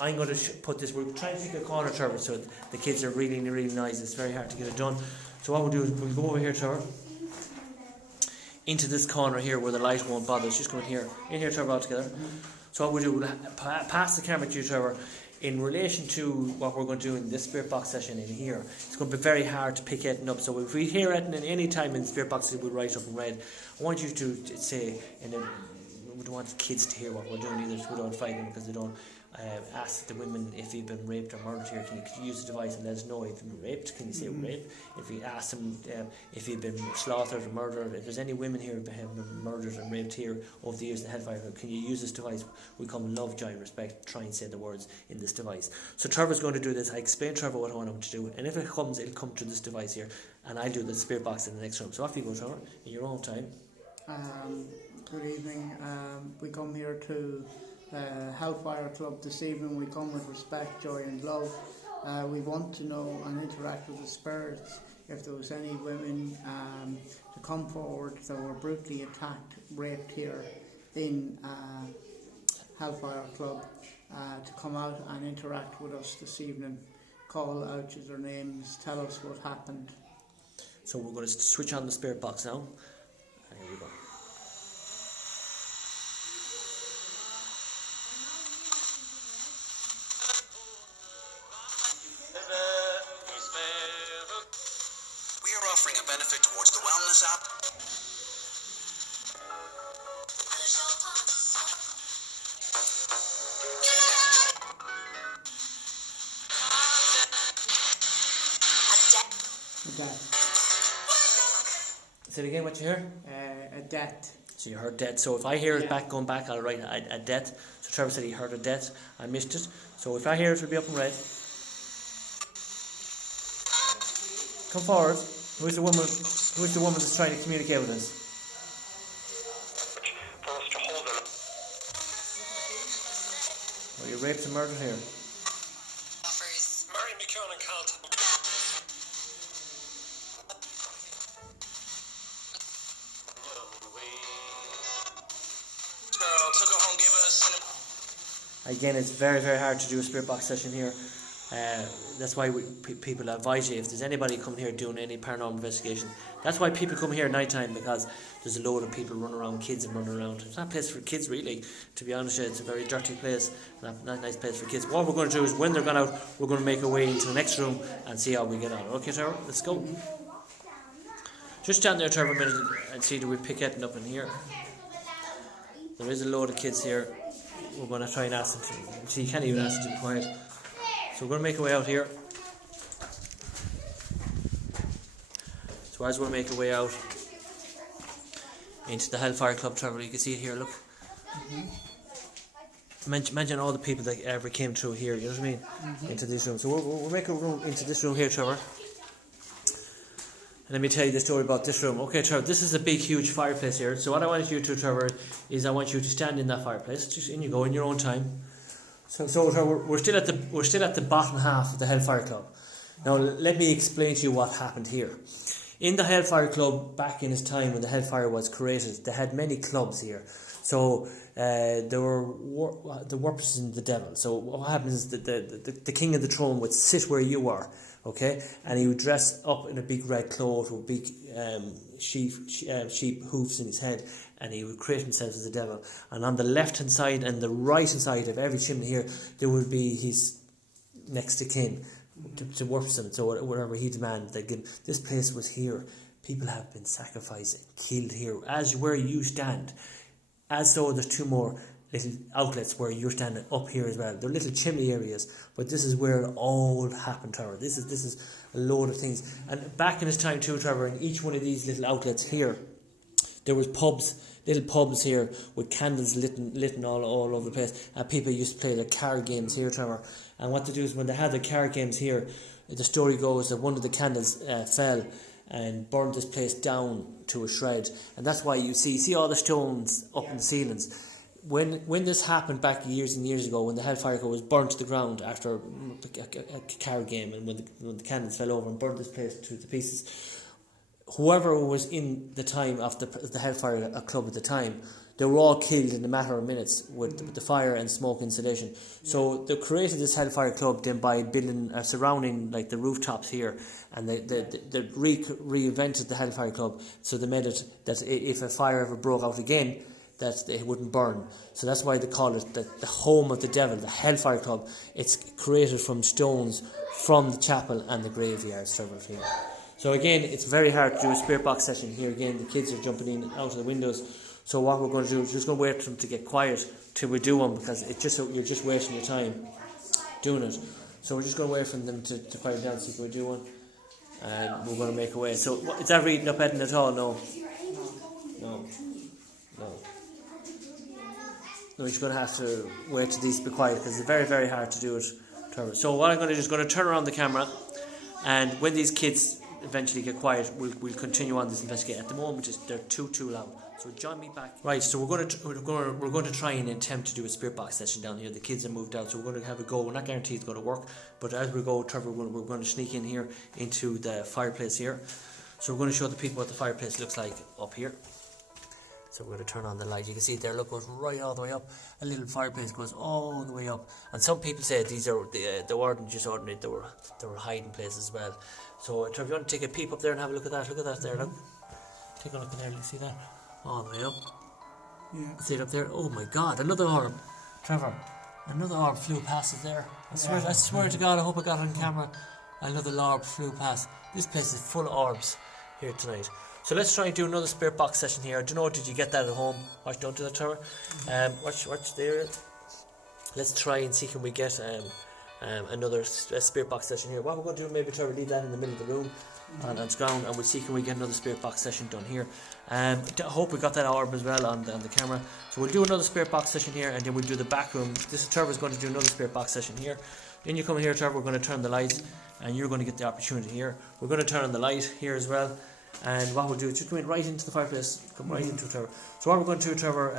I'm going to put this, we're trying to pick a corner, Trevor, so the kids are really, really noisy. It's very hard to get it done. So what we'll do is we'll go over here, Trevor, into this corner here where the light won't bother. It's just going here. In here, Trevor, all together. So what we'll do, we'll pass the camera to you, Trevor, in relation to what we're going to do in this spirit box session in here. It's going to be very hard to pick anything up. So if we hear anything at any time in the spirit box, we'll write up in red. I want you to say, we don't want the kids to hear what we're doing either, so we don't fight them because they don't. Ask the women if you've been raped or murdered here. Can you use the device and let us know if you've been raped? Can you say rape? If you ask them if you've been slaughtered or murdered, if there's any women here who have been murdered and raped here over the years in the Hellfire, can you use this device? We come love, joy, respect. Try and say the words in this device. So Trevor's going to do this. I explain to Trevor what I want him to do, and if it comes, it'll come to this device here, and I'll do the spirit box in the next room. So off you go, Trevor, in your own time. Good evening. We come here to Hellfire Club this evening. We come with respect, joy and love. We want to know and interact with the spirits. If there was any women to come forward that were brutally attacked, raped here in Hellfire Club, to come out and interact with us this evening. Call out their names, tell us what happened. So we're going to switch on the spirit box now. Here we go. We are offering a benefit towards the Wellness app. A death. Say it again, what you hear? A death. So you heard death. So if I hear it going back, I'll write a death. So Trevor said he heard a death. I missed it. So if I hear it, it'll be up in red. Come forward. Who's the woman? Who's the woman that's trying to communicate with us? For us to hold them. Well, you raped and murdered here. Mary McKeown and Carlton. Took her home, gave her a cinema. Again, it's very, very hard to do a spirit box session here. That's why people advise you, if there's anybody coming here doing any paranormal investigation, that's why people come here at night time, because there's a load of people running around, kids and running around. It's not a place for kids really, to be honest. It's a very dirty place, not a nice place for kids. What we're going to do is, when they're gone out, we're going to make our way into the next room and see how we get on. Okay, Trevor, let's go. Just stand there, Trevor, a minute and see, do we pick anything up in here? There is a load of kids here. We're going to try and ask them to, see, you can't even ask them to be quiet. So we're going to make our way out here. So as we're making our way out into the Hellfire Club, Trevor, you can see it here, look. Imagine all the people that ever came through here, you know what I mean? Into this room. So we're making a room into this room here, Trevor. And let me tell you the story about this room. Okay, Trevor, this is a big, huge fireplace here. So what I want you to, Trevor, is I want you to stand in that fireplace. Just in you go, in your own time. So Trevor, we're still at the bottom half of the Hellfire Club. Now let me explain to you what happened here. In the Hellfire Club, back in its time when the Hellfire was created, they had many clubs here. So there were the workers and the devil. So what happens is that the king of the throne would sit where you are, okay, and he would dress up in a big red cloth with big sheep hoofs in his head, and he would create himself as the devil. And on the left hand side and the right hand side of every chimney here, there would be his next to kin to worship him. So whatever he demanded, they give. This place was here. People have been sacrificed and killed here, as where you stand. As so, there's two more little outlets where you're standing up here as well. They're little chimney areas, but this is where it all happened, Trevor. This is a load of things. And back in his time too, Trevor, in each one of these little outlets here, there was little pubs here with candles lit all over the place. And people used to play their card games here, Trevor. And what they do is, when they had their card games here, the story goes that one of the candles fell and burned this place down to a shred. And that's why you see all the stones up in the ceilings. When this happened back years and years ago, when the Hellfire was burnt to the ground after a card game, and when the candles fell over and burned this place to the pieces, whoever was in the time of the Hellfire Club at the time, they were all killed in a matter of minutes with the fire and smoke insulation. So they created this Hellfire Club then by building surrounding like the rooftops here, and they reinvented the Hellfire Club. So they made it that if a fire ever broke out again, that it wouldn't burn. So that's why they call it the home of the devil, the Hellfire Club. It's created from stones from the chapel and the graveyard, Trevor. So again, it's very hard to do a spirit box session here. Again, the kids are jumping in out of the windows. So what we're going to do is just going to wait for them to get quiet till we do one, because you're just wasting your time doing it. So we're just going to wait for them to quiet down, see if we do one, and we're going to make a way. So is that reading up Eden at all? No. No, you're just going to have to wait till these be quiet, because it's very, very hard to do it, Trevor. So what I'm going to do is going to turn around the camera, and when these kids eventually get quiet, we'll continue on this investigation. At the moment, they're too loud. So join me back. Right. So we're going to try and attempt to do a spirit box session down here. The kids have moved out, so we're going to have a go. We're not guaranteed it's going to work, but as we go, Trevor, we're going to sneak in here into the fireplace here. So we're going to show the people what the fireplace looks like up here. So we're going to turn on the light. You can see it there. Look, goes right all the way up. A little fireplace goes all the way up. And some people say these are they weren't just ordinary. They were hiding places as well. So Trevor, you want to take a peep up there and have a look at that? Look at that there. Look. Take a look at there. You see that? All the way up. Yeah. See it up there? Oh my God! Another orb, Trevor. Another orb flew past it there. I swear to God, I hope I got it on camera. Another orb flew past. This place is full of orbs here tonight. So let's try and do another spirit box session here. I don't know, did you get that at home? Watch, don't do that, Trevor. Watch there. Let's try and see can we get another spirit box session here. What we're going to do, maybe Trevor, leave that in the middle of the room on its ground, and we'll see can we get another spirit box session done here. I hope we got that orb as well on the camera. So we'll do another spirit box session here, and then we'll do the back room. This is Trevor's going to do another spirit box session here. Then you come here, Trevor, we're going to turn the lights, and you're going to get the opportunity here. We're going to turn on the light here as well. And what we'll do is just come in right into the fireplace, come right into it, Trevor. So what we're going to do, Trevor,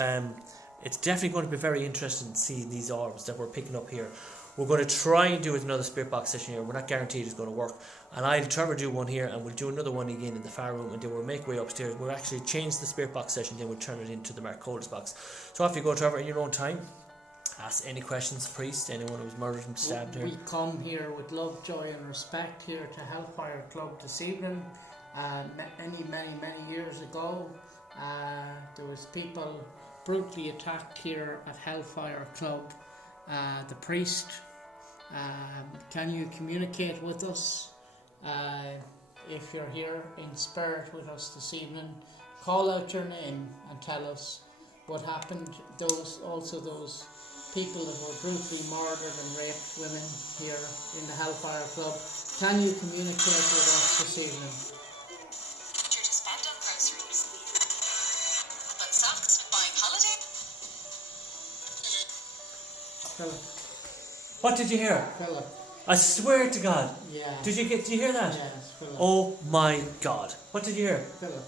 it's definitely going to be very interesting to see these orbs that we're picking up here. We're going to try and do another spirit box session here. We're not guaranteed it's going to work. And I'll Trevor do one here, and we'll do another one again in the fire room, and then we'll make way upstairs. We'll actually change the spirit box session, then we'll turn it into the Mark Cold's box. So off you go, Trevor, in your own time. Ask any questions, priest, anyone who was murdered and stabbed here. We come here with love, joy and respect here to Hellfire Club this evening. Many years ago, there was people brutally attacked here at Hellfire Club. The priest, can you communicate with us? If you're here in spirit with us this evening, call out your name and tell us what happened. Those people that were brutally murdered and raped women here in the Hellfire Club. Can you communicate with us this evening? Future to spend on groceries. On socks, buying holiday. Philip. What did you hear? Philip. I swear to God. Yeah. Did you hear that? Yes, Philip. Oh my God. What did you hear? Philip.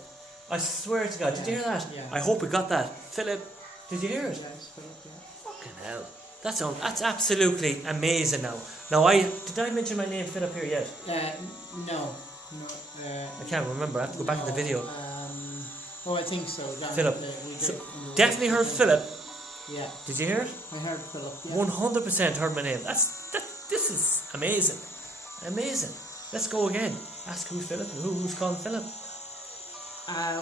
I swear to God. Did you hear that? Yeah. I hope we got that. Philip, did you hear it? Yes, Philip, yeah. Fucking hell. That's absolutely amazing now. Now, did I mention my name Philip here yet? No. I can't remember. I have to go back in the video. I think so. Philip. So, definitely heard Philip. Yeah. Did you hear it? I heard Philip. Yeah. 100% heard my name. This is amazing. Amazing. Let's go again. Ask who's Philip and who's calling Philip.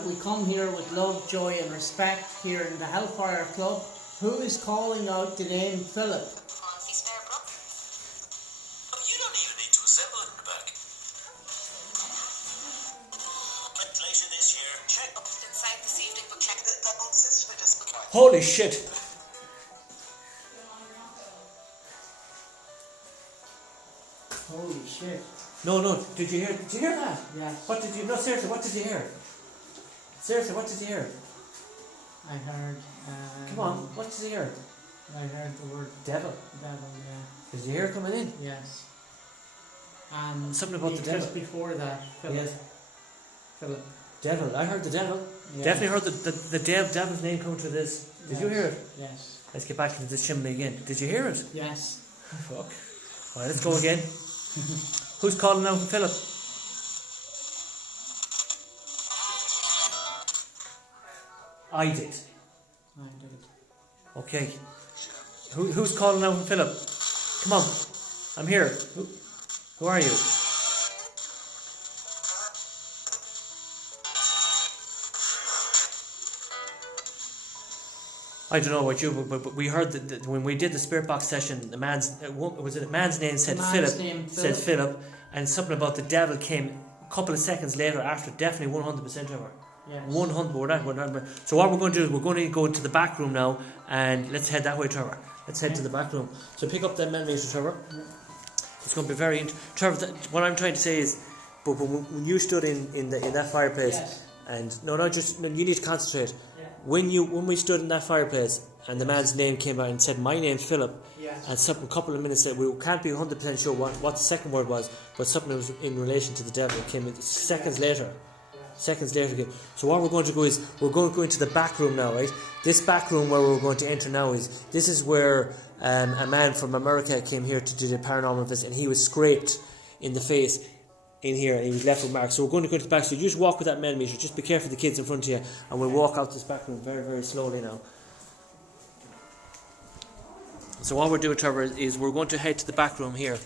We come here with love, joy and respect here in the Hellfire Club. Who is calling out the name Philip? Fancy spare brook. Oh, you don't even need to assemble it in the back. Ventilation this year. Check. Inside this evening, but check the double system. Holy shit. Holy shit. No, did you hear that? Yes. Seriously, what did you hear? Seriously, what did you hear? I heard... Come on, what did you hear? I heard the word Devil. devil, yeah. Did you hear it coming in? Yes. And Something about the devil. just before that, Philip. Yes. Philip. Devil, I heard the devil. Yes. Definitely heard the devil's name coming to this. Did you hear it? Yes. Let's get back into this chimney again. Did you hear it? Yes. Fuck. Alright, let's go again. Who's calling now for Philip? I did. Okay. Who's calling out for Philip? Come on. I'm here. Who are you? I don't know about you, but we heard that when we did the spirit box session, a man's name said Philip, and something about the devil came a couple of seconds later after, definitely 100% of her. Yes. 100. So what we're going to do is we're going to go into the back room now, and let's head that way, Trevor. Let's head to the back room. So pick up the millimeter, Trevor. It's going to be very Trevor, what I'm trying to say is, but when you stood in that fireplace, Yes. and no, you need to concentrate. Yeah. When we stood in that fireplace, and the man's name came out and said, "My name's Philip," Yes. and a couple of minutes later, we can't be 100% sure what the second word was, but something was in relation to the devil came in seconds later. Seconds later again. So what we're going to go is we're going to go into the back room now, right? This back room where we're going to enter now this is where a man from America came here to do the paranormal visit, and he was scraped in the face in here, and he was left with marks. So we're going to go to the back. So you just walk with that millimeter. Just be careful of the kids in front of you, and we'll walk out this back room very, very slowly now. So what we're doing, Trevor, is we're going to head to the back room here,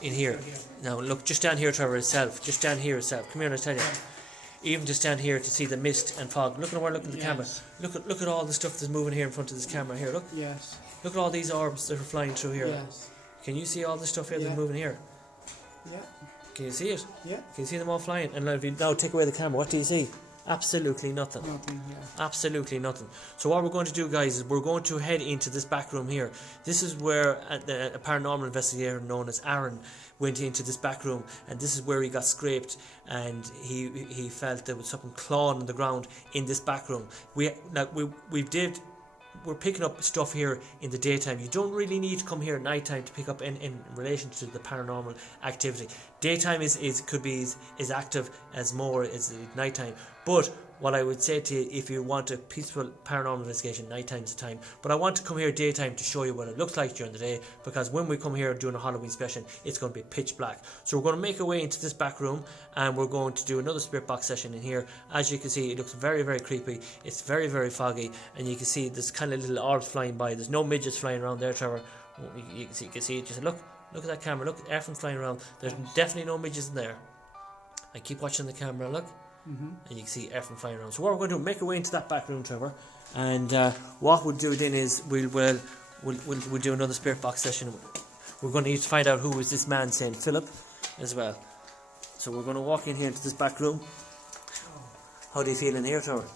in here. Now look, just down here, Trevor, itself. Just down here itself. Come here, and I tell you. Even just down here to see the mist and fog. Look at the camera. Look at all the stuff that's moving here in front of this camera here. Look. Yes. Look at all these orbs that are flying through here. Yes. Can you see all the stuff here that's Yeah. moving here? Yeah. Can you see it? Yeah. Can you see them all flying? And if you now take away the camera, what do you see? Absolutely nothing. Nothing. Yeah. Absolutely nothing. So what we're going to do, guys, is we're going to head into this back room here. This is where a paranormal investigator known as Aaron went into this back room, and this is where he got scraped, and he felt there was something clawing on the ground in this back room. We're picking up stuff here in the daytime. You don't really need to come here at night time to pick up in relation to the paranormal activity. Daytime could be as active as more as nighttime. But what I would say to you, if you want a peaceful paranormal investigation, nighttime is the time. But I want to come here daytime to show you what it looks like during the day, because when we come here during a Halloween special, it's going to be pitch black. So we're going to make our way into this back room, and we're going to do another spirit box session in here. As you can see, it looks very, very creepy. It's very, very foggy, and you can see there's kind of little orbs flying by. There's no midgets flying around there, Trevor. You can see it. Just look at that camera. Look, everything flying around. There's definitely no midgets in there. And keep watching the camera. Look. And you can see everything flying around. So what we're going to do, make our way into that back room, Trevor, and what we'll do then is we'll do another spirit box session. We're going to need to find out who was this man saying Philip as well. So we're going to walk in here into this back room. How do you feel in here, Trevor?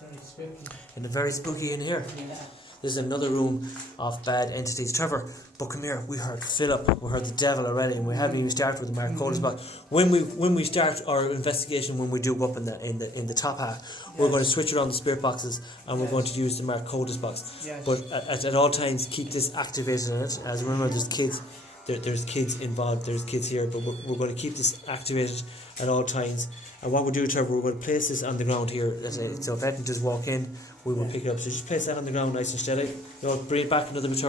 Very spooky. And very spooky in here. Yeah. There's another room of bad entities. Trevor, but come here, we heard Philip, we heard the devil already, and we haven't even started with the Mark Coda's box. When we start our investigation, when we do go up in the top half, we're going to switch around the spirit boxes, and we're going to use the Mark Coda's box. Yes. But at all times, keep this activated in it. As remember, there's kids. There's kids involved. There's kids here, but we're going to keep this activated at all times. And what we'll do, Trevor, we're going to place this on the ground here. So if Ed just walk in, we will pick it up. So just place that on the ground nice and steady. You know, bring it back another bit.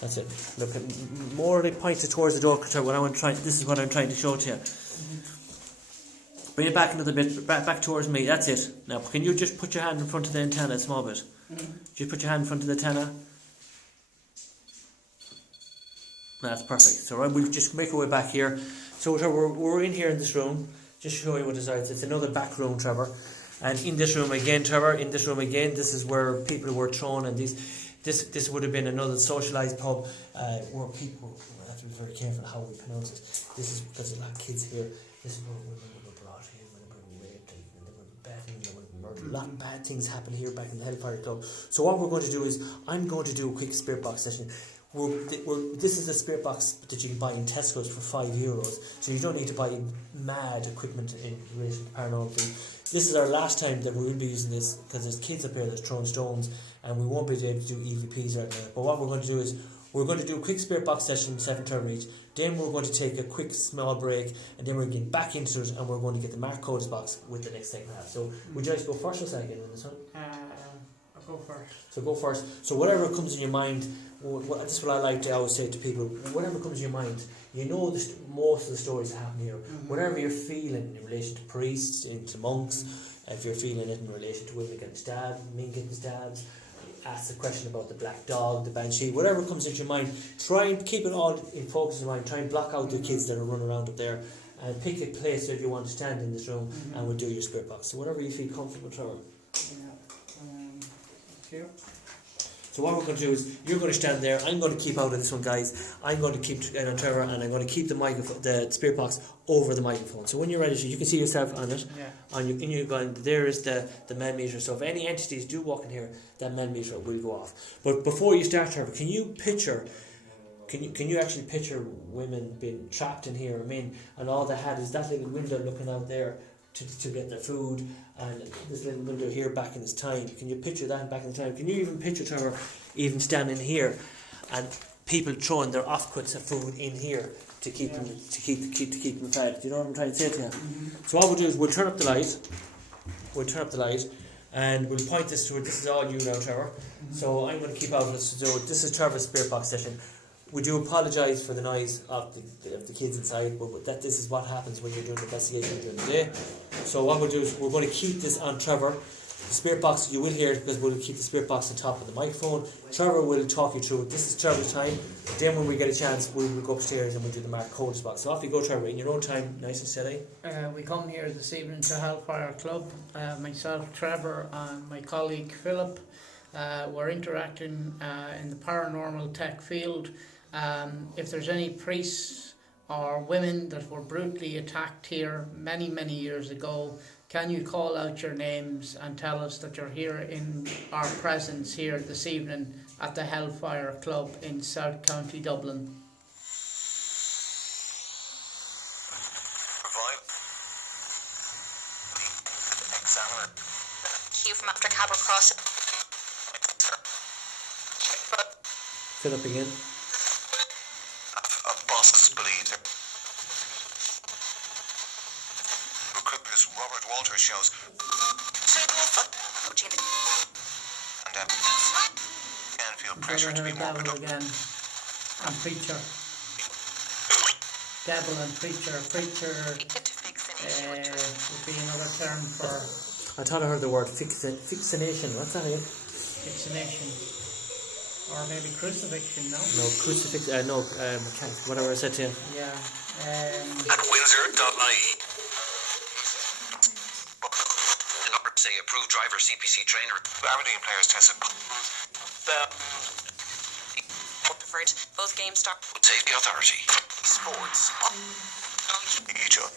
That's it. Look, more like pointed towards the door. This is what I'm trying to show to you. Bring it back another bit, back towards me. That's it. Now, can you just put your hand in front of the antenna a small bit? Just put your hand in front of the antenna. That's perfect. So we'll just make our way back here. So we're in here in this room. Just to show you what it is. It's another back room, Trevor. And in this room again, Trevor, this is where people were thrown, and this would have been another socialised pub where people, we have to be very careful how we pronounce it. This is because there's a lot of kids here. This is where women were brought here, when they were raped, and they were beaten, they were murdered. A lot of bad things happened here back in the Hellfire Club. So what we're going to do is, I'm going to do a quick spirit box session. This is a spirit box that you can buy in Tesco's for €5, so you don't need to buy mad equipment in relation to paranormal things. This is our last time that we will be using this, because there's kids up here that's throwing stones, and we won't be able to do EVPs right now. But what we're going to do is, we're going to do a quick spirit box session, 7 turn each. Then we're going to take a quick small break, and then we're going to get back into it, and we're going to get the Mark Coda's box with the next second half. So would you guys go first or second in this one? I'll go first. So go first. So whatever comes in your mind, this is what I like to always say to people, whatever comes in your mind, you know most of the stories that happen here. Whatever you're feeling in relation to priests, into monks, if you're feeling it in relation to women getting stabbed, men getting stabbed, ask the question about the black dog, the banshee, whatever comes into your mind, try and keep it all in focus in mind. Try and block out the kids that are running around up there, and pick a place that you want to stand in this room, and we'll do your spirit box. So whatever you feel comfortable, Trevor. Yeah. Thank you. So what we're going to do is, you're going to stand there, I'm going to keep out of this one, guys. I'm going to keep on Trevor, and I'm going to keep the microphone, the spirit box over the microphone. So when you're ready, you can see yourself on it. Yeah. On you, in your gun, there is the millimeter. So if any entities do walk in here, that millimeter will go off. But before you start, Trevor, can you actually picture women being trapped in here, men, and all they had is that little window looking out there to get their food, and this little window here back in its time. Can you picture that back in the time? Can you even picture, Trevor, even standing here and people throwing their offcuts of food in here to keep them fed? Do you know what I'm trying to say to you? So what we'll do is we'll turn up the light. And we'll point this to it. This is all you now, Trevor. So I'm going to keep out of this. So this is Trevor's spirit box session. We do apologise for the noise of the kids inside, but that this is what happens when you're doing the investigation during the day. So what we'll do is we're going to keep this on Trevor. The spirit box, you will hear it because we'll keep the spirit box on top of the microphone. Trevor will talk you through it. This is Trevor's time. Then when we get a chance, we'll go upstairs and we'll do the Mark Codes box. So off you go, Trevor, in your own time, nice and steady. We come here this evening to Hellfire Club. Myself, Trevor, and my colleague Philip. We're interacting in the paranormal tech field. If there's any priests or women that were brutally attacked here many, many years ago, can you call out your names and tell us that you're here in our presence here this evening at the Hellfire Club in South County Dublin? Provide the examiner. Hugh from after Cabra Cross. Philip again. A boss's bleed. Recruiters Robert Walters shows. And can feel pressure to be more Devil productive. again, and preacher. Devil and preacher. Preacher would be another term for I thought I heard the word fixination. What's that again? vaccination. Or maybe crucifixion, no? No, crucifix. Whatever I said to you. Yeah. At Windsor.ie. Say approved driver, CPC trainer. Aberdeen players tested. Preferred. Both games start. Safety authority. Sports. Each other.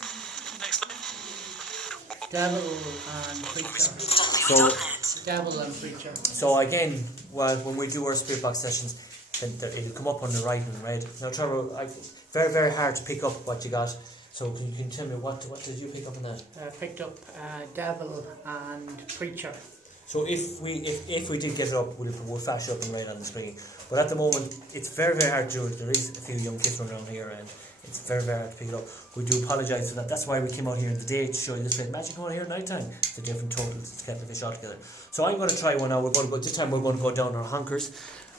Devil and preacher. So, Devil and preacher. so again, well, when we do our spirit box sessions, then it'll come up on the right in red. Now, Trevor, very, very hard to pick up what you got. So can you tell me what did you pick up on that? Picked up devil and preacher. So if we did get it up, we'll flash it up in red on the screen. But at the moment, it's very, very hard to do it. There is a few young kids running around here, and it's very, very hard to pick it up. We do apologise for that. That's why we came out here in the day to show you this place. Imagine coming out here at night time. It's a different total to get the fish all together. So I'm going to try one now. This time we're going to go down our honkers,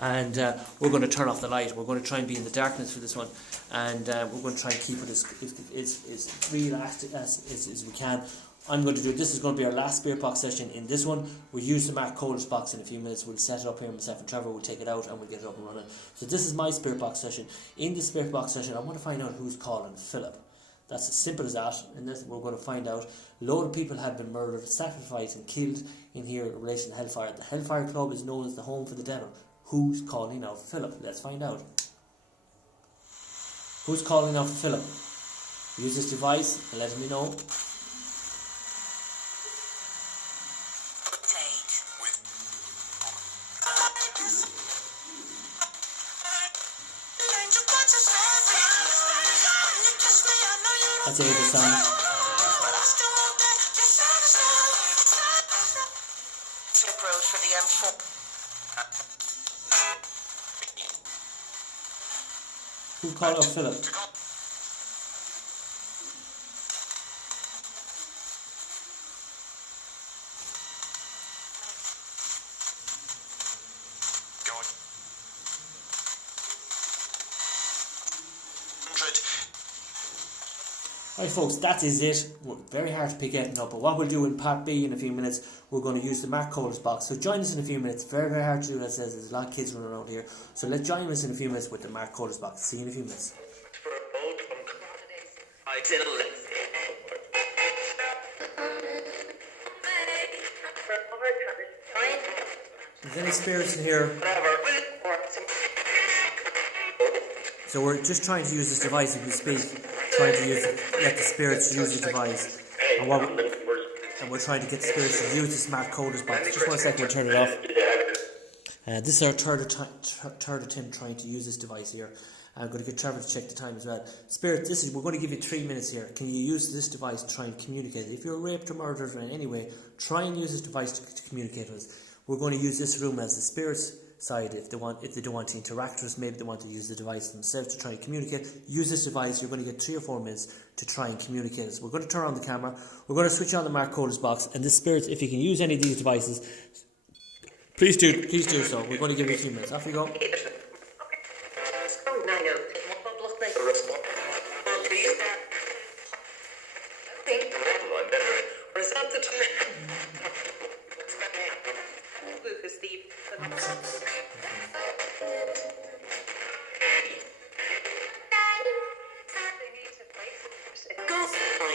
and we're going to turn off the light. We're going to try and be in the darkness for this one, and we're going to try and keep it as real as we can. I'm going to do, this is going to be our last spirit box session in this one. We'll use the Mark Colders box in a few minutes. We'll set it up here, myself and Trevor will take it out and we'll get it up and running. So this is my spirit box session. In the spirit box session, I want to find out who's calling Philip. That's as simple as that. In this, we're going to find out. A load of people have been murdered, sacrificed and killed in here in relation to Hellfire. The Hellfire Club is known as the home for the devil. Who's calling out Philip? Let's find out. Who's calling out Philip? Use this device and let me know. That's it, the song. Slip road for the M4. Who called out Philip? Right folks, that is it. Very hard to pick anything up, but what we'll do in part B in a few minutes, we're going to use the Mark Colders box. So join us in a few minutes. Very, very hard to do, as I said, there's a lot of kids running around here. So let's join us in a few minutes with the Mark Colders box. See you in a few minutes. For Is there any spirits in here? So we're just trying to use this device as we speak, trying to let the spirits use the device, and we're trying to get the spirits to use the smart coders box. Just 1 second, we'll turn it off. This is our third attempt trying to use this device here. I'm going to get Trevor to check the time as well. Spirit, we're going to give you 3 minutes here. Can you use this device to try and communicate? If you're raped or murdered in any way, try and use this device to communicate with us. We're going to use this room as the spirits side. If they don't want to interact with us, maybe they want to use the device themselves to try and communicate. Use this device. You're going to get 3 or 4 minutes to try and communicate with us. We're going to turn on the camera. We're going to switch on the Mark Coders box. And the spirits, if you can use any of these devices, please do so. We're going to give you a few minutes. Off we go.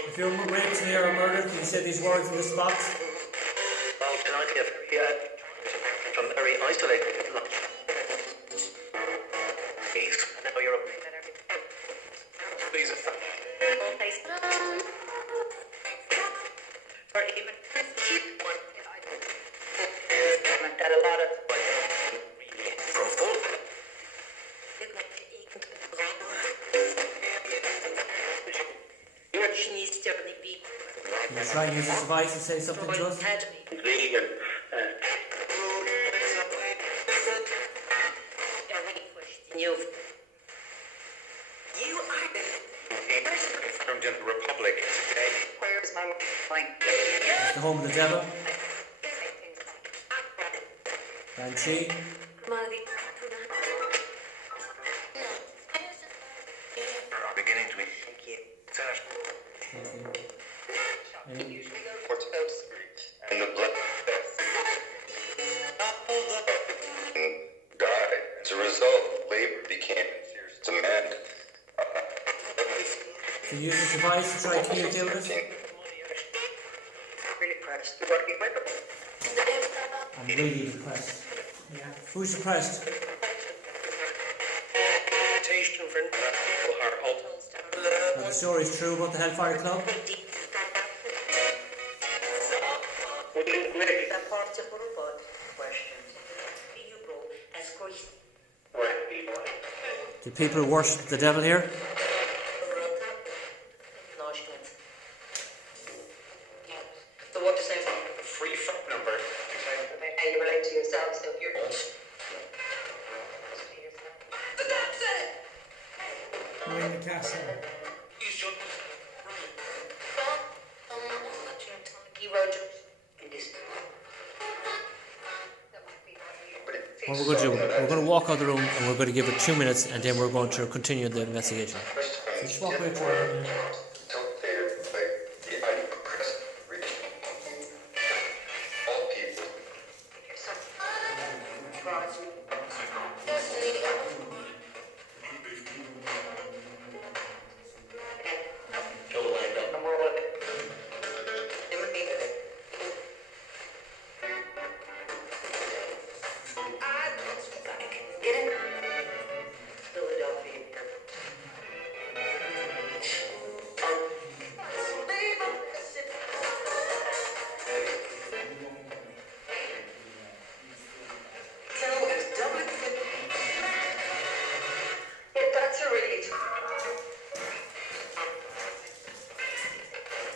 If you're raped here or murdered, can you say these words in this box? Well, tonight, I'm very isolated. Now you're up. Please. Can you try and use this device and say something to us? Confirmed in the Republic. Where's my point? It's the home of the devil. Banshee. Are beginning to be. Thank you. And the blood died. As a result, labor became a fierce demand. Can you use this device to try and communicate with us? Really pressed. I'm really depressed. Yeah. Who's depressed? Invitation for people are open. Now, the story is true about the Hellfire Club. Do people worship the devil here? Free phone number. You relate to yourselves, so if you're We're in the castle. What we're going to do, we're going to walk out of the room and we're going to give it 2 minutes and then we're going to continue the investigation. So just walk away for a minute.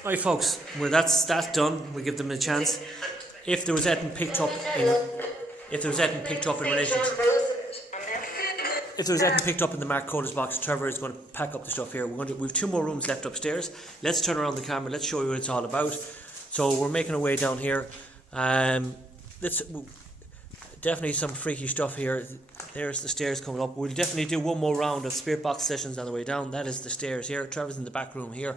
Right, folks, well that's done. We give them a chance. If there was anything picked up in relation to, if there was anything picked up in the Mark Coders box, Trevor is going to pack up the stuff here. We've 2 more rooms left upstairs. Let's turn around the camera. Let's show you what it's all about. So we're making our way down here. Definitely some freaky stuff here. There's the stairs coming up. We'll definitely do 1 more round of spirit box sessions on the way down. That is the stairs here. Trevor's in the back room here.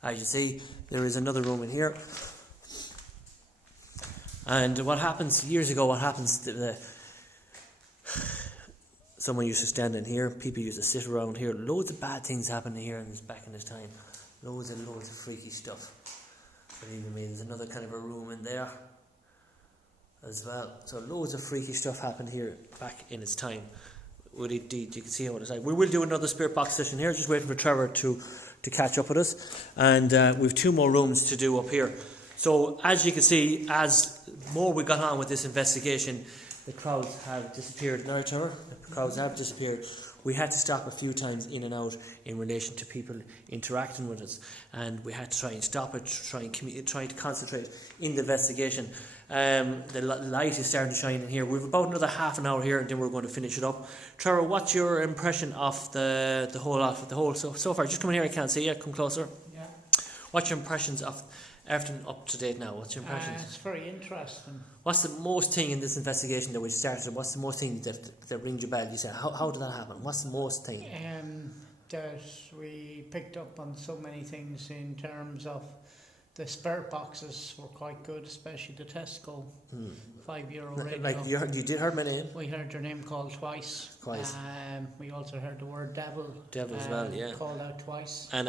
As you see, there is another room in here. And what happens, years ago, someone used to stand in here, people used to sit around here. Loads of bad things happened here back in this time. Loads of freaky stuff. Believe me, there's another kind of a room in there. as well. So loads of freaky stuff happened here back in its time. You can see what it's like. We will do another spirit box session here, just waiting for Trevor to catch up with us. And we've 2 more rooms to do up here. So as you can see, as more we got on with this investigation, the crowds have disappeared. Now, Trevor, the crowds have disappeared. We had to stop a few times in and out in relation to people interacting with us, and we had to try and stop it, try to concentrate in the investigation. The light is starting to shine in here. We've about another half an hour here, and then we're going to finish it up. Trevor, what's your impression of the whole so far? Just come in here, I can't see you. Come closer. Yeah. What's your impressions of everything up to date now? What's your impressions? It's very interesting. What's the most thing in this investigation that we started? What's the most thing that rings your bell? You said, how did that happen? What's the most thing? That we picked up on so many things in terms of the spirit boxes were quite good, especially the Tesco €5 radio. Like you did hear my name? We heard your name called twice. We also heard the word devil. Devil as well, yeah. Called out twice. And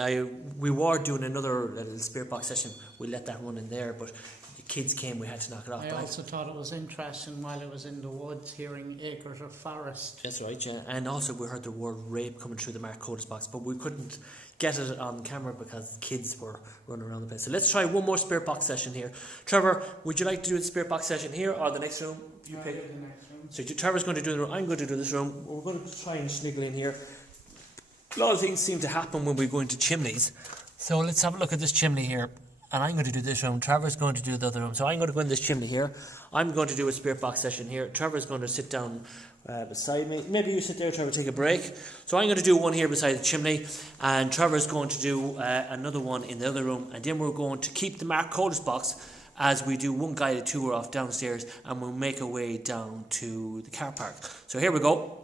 we were doing another little spirit box session. We let that run in there, but the kids came, we had to knock it off. I also thought it was interesting while I was in the woods hearing acres of forest. That's right, yeah. And also we heard the word rape coming through the Mark Codis box, but we couldn't get it on camera because kids were running around the place. So let's try one more spirit box session here. Trevor, would you like to do the spirit box session here or the next room? You pick. The next room. So Trevor's going to do the room, I'm going to do this room. We're going to try and sniggle in here. A lot of things seem to happen when we go into chimneys. So let's have a look at this chimney here. And I'm going to do this room. Trevor's going to do the other room. So I'm going to go in this chimney here. I'm going to do a spirit box session here. Trevor's going to sit down beside me. Maybe you sit there, Trevor, take a break. So I'm going to do one here beside the chimney. And Trevor's going to do another one in the other room. And then we're going to keep the Mark Codis box as we do one guided tour off downstairs. And we'll make our way down to the car park. So here we go.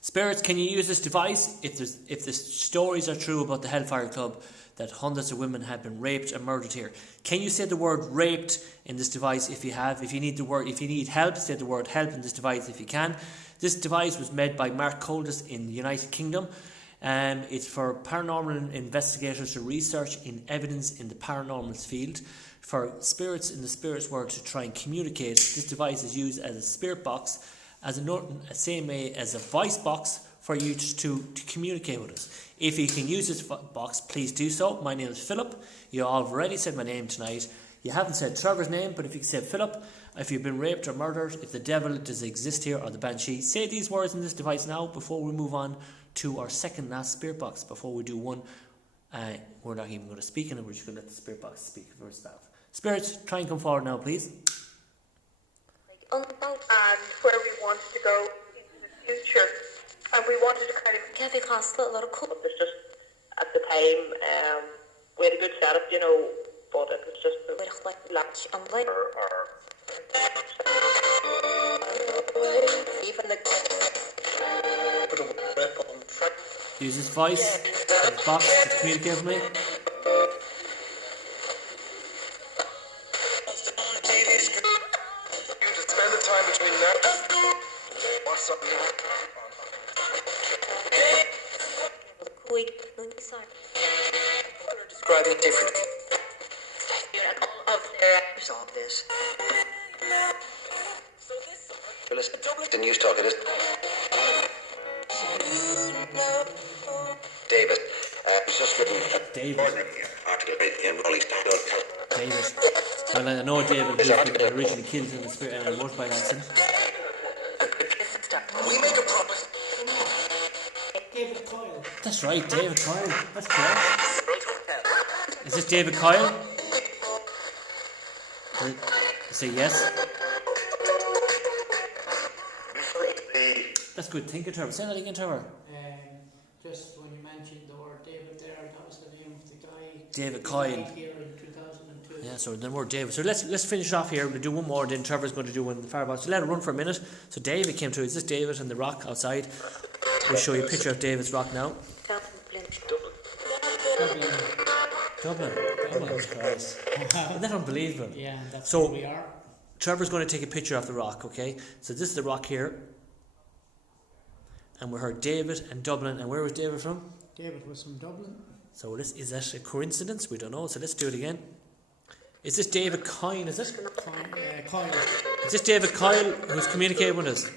Spirits, can you use this device if the stories are true about the Hellfire Club, that hundreds of women have been raped and murdered here? Can you say the word raped in this device if you have? If you need help, say the word help in this device if you can. This device was made by Mark Codis in the United Kingdom. It's for paranormal investigators to research in evidence in the paranormal field. For spirits in the spirits world to try and communicate, this device is used as a spirit box, as same way as a voice box for you to communicate with us. If you can use this box, please do so. My name is Philip. You all have already said my name tonight. You haven't said Trevor's name, but if you can say Philip, if you've been raped or murdered, if the devil does exist here or the banshee, say these words in this device now before we move on to our second last spirit box. Before we do one, we're not even going to speak in it, we're just going to let the spirit box speak for itself. Spirits, try and come forward now, please. And where we wanted to go into the future, and we wanted to kind of give a constant little cool. It was just at the time we had a good setup, you know, but it was just latch and like even the use this voice, this box to communicate with me. Spend the time between now. What's up? wait, sorry. Describe it differently. of their Solve this. So listen, the news talk it is. David, it's just written David. article in Rolling Stone. David. Well, I know David was originally killed in the spirit and was by an accident. We make a promise. David Coyle. That's right, David Coyle. That's correct. Is this David Coyle? Say yes. That's good thinking, Trevor. Say that again, Trevor. Just when you mentioned the word David there, that was the name of the guy. David who Coyle. died here in 2002. Yeah, so then we're David. So let's finish off here. We'll do one more, then Trevor's going to do one in the firebox. So let it run for a minute. So David came through. Is this David and the rock outside? We'll show you a picture of David's rock now. Dublin. Oh my Christ. Isn't that unbelievable? Yeah, that's So- where we are. Trevor's going to take a picture of the rock, okay? So this is the rock here. And we heard David and Dublin. And where was David from? David was from Dublin. So is that a coincidence? We don't know. So let's do it again. Is this David Coyne, is it? Coyle. Is this David Kyle who's communicating with us?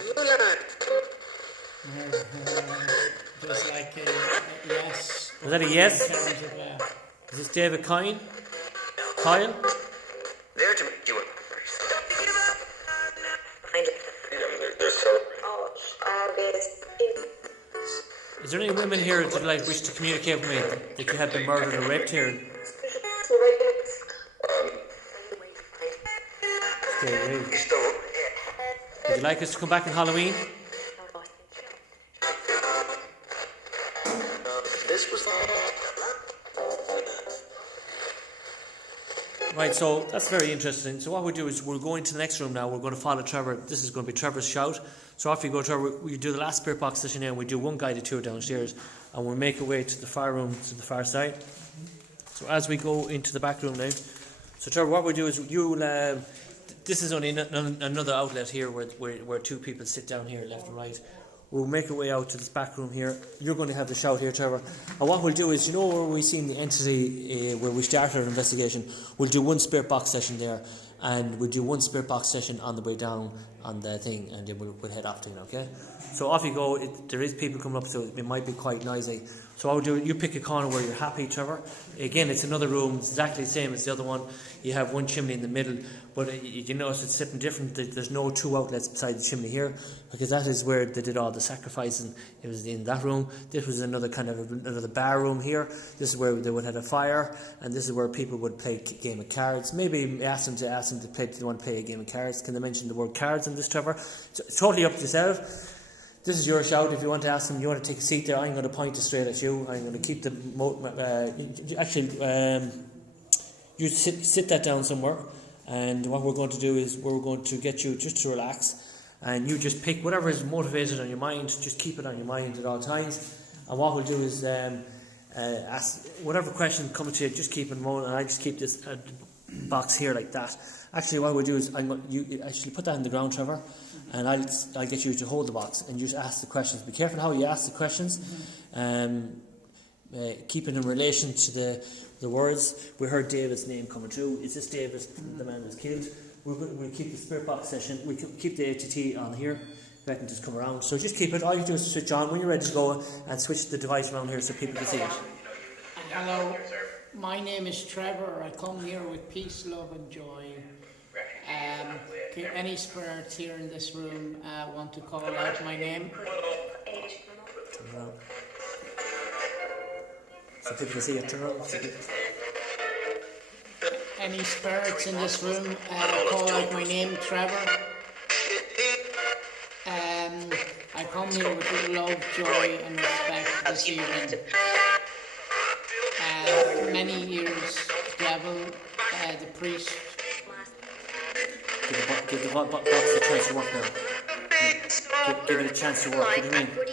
There's like a yes. Is that a yes? In terms of, Is this David Kyle? Kyle? There to make you Is there any women here that like wish to communicate with me that you have been murdered or raped here? Stay away. Would you like us to come back on Halloween? This was Right, so that's very interesting. So what we'll do is we'll go into the next room now. We're going to follow Trevor. This is going to be Trevor's shout. So after you go, Trevor, we do the last spirit box session here, and we do one guided tour downstairs, and we'll make our way to the far room to the far side. So as we go into the back room now, so Trevor, what we'll do is you'll. This is only another outlet here where two people sit down here, left and right. We'll make our way out to this back room here. You're going to have the shout here, Trevor. And what we'll do is, you know where we seen the entity where we started our investigation, we'll do one spirit box session there, and we'll do one spirit box session on the way down on the thing, and then we'll head off to it, okay? So off you go. There is people coming up, so it might be quite noisy. So I'll do. You pick a corner where you're happy, Trevor. Again, it's another room, exactly the same as the other one. You have one chimney in the middle, but you notice it's sitting different. There's no two outlets beside the chimney here, because that is where they did all the sacrificing. It was in that room. This was another kind of another bar room here. This is where they would have a fire, and this is where people would play a game of cards. Maybe ask them to play. Do they want to play a game of cards? Can they mention the word cards in this, Trevor? It's totally up to yourself. This is your shout. If you want to ask them, you want to take a seat there, I'm going to point it straight at you. I'm going to keep the... you sit that down somewhere, and what we're going to do is we're going to get you just to relax, and you just pick whatever is motivated on your mind. Just keep it on your mind at all times. And what we'll do is ask whatever question comes to you, just keep it in mind, and I just keep this box here like that. Actually, what we'll do is you actually put that in the ground, Trevor, and I'll get you to hold the box and just ask the questions. Be careful how you ask the questions. Keep it in relation to the words. We heard David's name coming through. Is this David, the man who was killed? We'll keep the spirit box session. We keep the ATT on here. Let them just come around. So just keep it. All you do is switch on when you're ready to go, and switch the device around here so people can see it. hello, my name is Trevor. I come here with peace, love and joy. Any spirits here in this room want to call out my name? So people can see it. Any spirits in this room call out my name, Trevor? I come here with love, joy and respect this evening. Many years, devil, the priest. Give the box a chance to work now. Give it a chance to work. What do you mean? What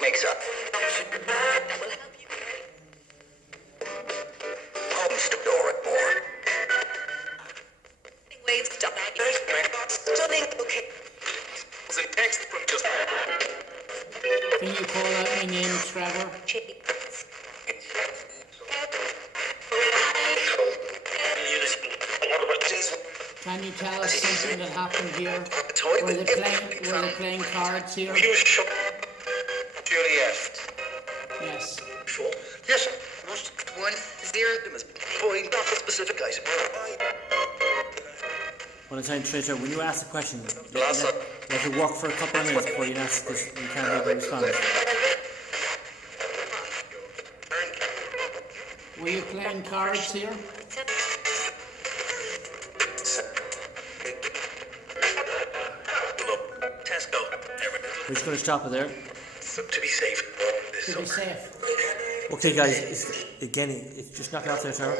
makes up? Opens the door at more. Stunning. Okay. Was a text from just. Can you call out my name, Trevor? Can you tell us something that happened here? Were they playing cards here? Juliet. Yes. Sure. Yes. 1-0. Must point out a specific item. One at a time, Tracer. When you ask a question, let it work for a couple of minutes before you ask, because you can't have a response. Were you playing cards here? We're just going to stop it there. To be safe. To be safe. Okay, guys. It's just knocking off there, Trevor.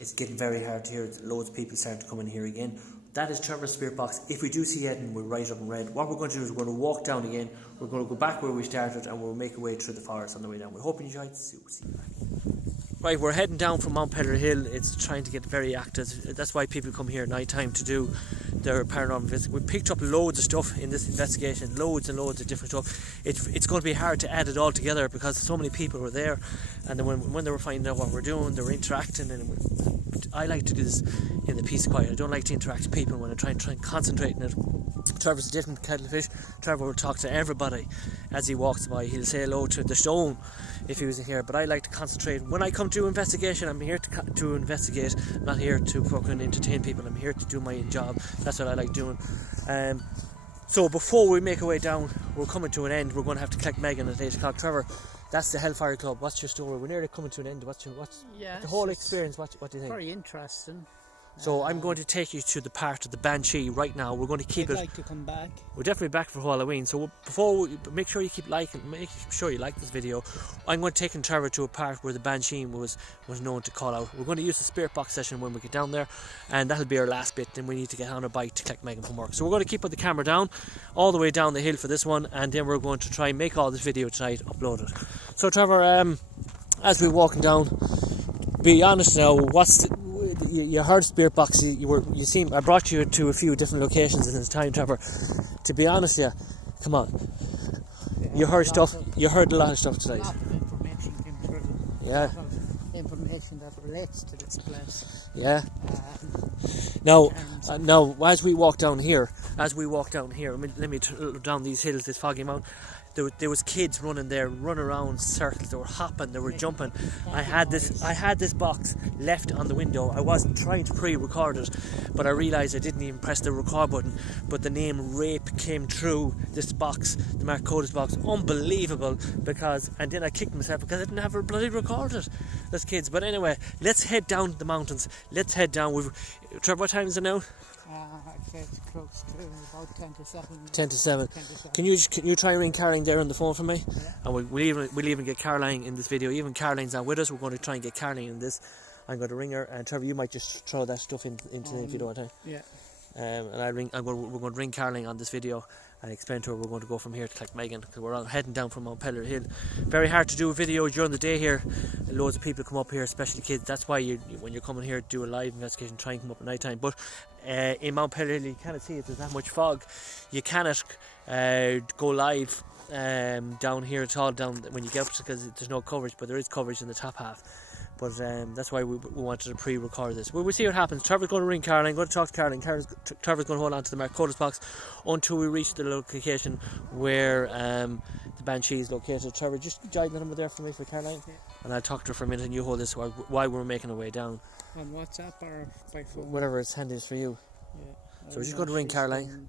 It's getting very hard to hear. Loads of people starting to come in here again. That is Trevor's spirit box. If we do see Eden, we'll write up in red. What we're going to do is we're going to walk down again. We're going to go back where we started, and we'll make our way through the forest on the way down. We're hoping you enjoyed. See you back. Right, we're heading down from Mount Pedder Hill. It's trying to get very active. That's why people come here at night time to do their paranormal visits. We picked up loads of stuff in this investigation, loads and loads of different stuff. It's going to be hard to add it all together because so many people were there, and then when they were finding out what we're doing, they were interacting, and to do this in the peace and quiet. I don't like to interact with people when I try and concentrate on it. Trevor's a different kettle of fish. Trevor will talk to everybody as he walks by. He'll say hello to the stone if he wasn't here, but I like to concentrate. When I come to investigation, I'm here to investigate, not here to fucking entertain people. I'm here to do my job. That's what I like doing. So before we make our way down, we're coming to an end. We're going to have to collect Megan at 8 o'clock. Trevor, that's the Hellfire Club. What's your story? We're nearly coming to an end. What's the whole experience? What do you think? Very interesting. So I'm going to take you to the part of the Banshee right now. We're going to keep it. I'd like to come back. We're definitely back for Halloween. So before make sure you keep liking, make sure you like this video. I'm going to take Trevor to a part where the Banshee was known to call out. We're going to use the spirit box session when we get down there, and that'll be our last bit. Then we need to get on a bike to collect Megan from work. So we're going to keep the camera down all the way down the hill for this one, and then we're going to try and make all this video tonight, upload it. So Trevor, as we're walking down, be honest now, you heard spirit box. I brought you to a few different locations in this time, Trevor. To be honest, come on. You heard stuff. You heard a lot of stuff today. A lot of information came through. Yeah. A lot of information that relates to this place. Yeah. Now, as we walk down here, let me down these hills, this foggy mountain. There was kids running around circles. They were hopping, they were jumping. I had this box left on the window. I wasn't trying to pre-record it, but I realised I didn't even press the record button. But the name Rape came through this box, the Mark Codis box. Unbelievable, and then I kicked myself because I didn't have it bloody recorded. Those kids. But anyway, let's head down the mountains. Let's head down. Trevor, what time is it now? I'd say it's close to about 10 to 7. 10 to 7. Can you try and ring Caroline there on the phone for me? Yeah. And we'll even get Caroline in this video. Even Caroline's not with us. We're going to try and get Caroline in this. I'm going to ring her, and Trevor, you might just throw that stuff into if you don't want to. Yeah. And we're going to ring Caroline on this video and explain to her we're going to go from here to collect Megan, because we're heading down from Mount Pellier Hill. Very hard to do a video during the day here. Loads of people come up here, especially kids. That's why when you're coming here to do a live investigation, try and come up at night time. But in Mount Pellier Hill, you cannot see it. There's that much fog. You cannot go live down here at all. Down when you get up, because there's no coverage, but there is coverage in the top half. But that's why we wanted to pre-record this. We'll see what happens. Trevor's going to ring Caroline. I'm going to talk to Caroline. Trevor's going to hold on to the Mark Codis box until we reach the location where the Banshee is located. Trevor, just jot the number there for me for Caroline, and I'll talk to her for a minute, and you hold this while we're making our way down. On WhatsApp or by phone? Whatever it's handiest for you. Yeah. So we're just going to ring Caroline.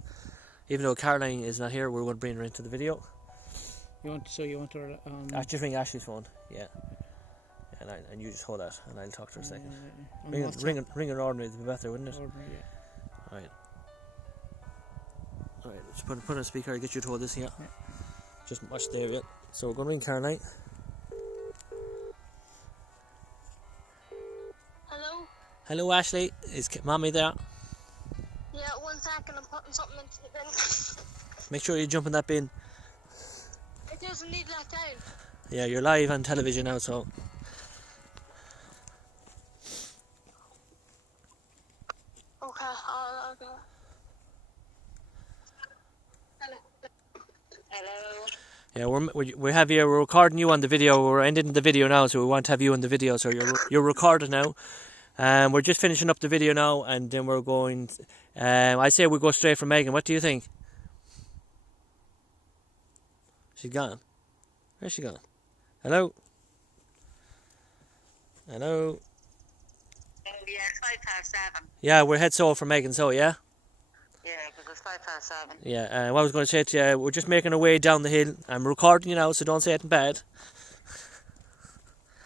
Even though Caroline is not here, we're going to bring her into the video. You want her on... Just ring Ashley's phone. Yeah. And you just hold that, and I'll talk to her a second. Ring an ordinary would be better, wouldn't it? Ordinary, yeah. Alright, just put it on speaker. I'll get you to hold this here. Yeah. Just watch there, yeah. So we're going to ring Caroline. Hello? Hello, Ashley. Is Mommy there? Yeah, 1 second, I'm putting something into the bin. Make sure you jump in that bin. It doesn't need that down. Yeah, you're live on television now, so... Okay, I'll go. Hello? Yeah, we're recording you on the video. We're ending the video now, so we want to have you on the video. So you're recorded now. We're just finishing up the video now, and then we're going... I say we go straight for Megan. What do you think? She's gone. Where's she gone? Hello? Hello? Yeah, it's 7:05. Yeah, we're head so for Megan, so yeah? Yeah, because it's 7:05. Yeah, what I was going to say to you, we're just making our way down the hill. I'm recording you now, so don't say anything bad.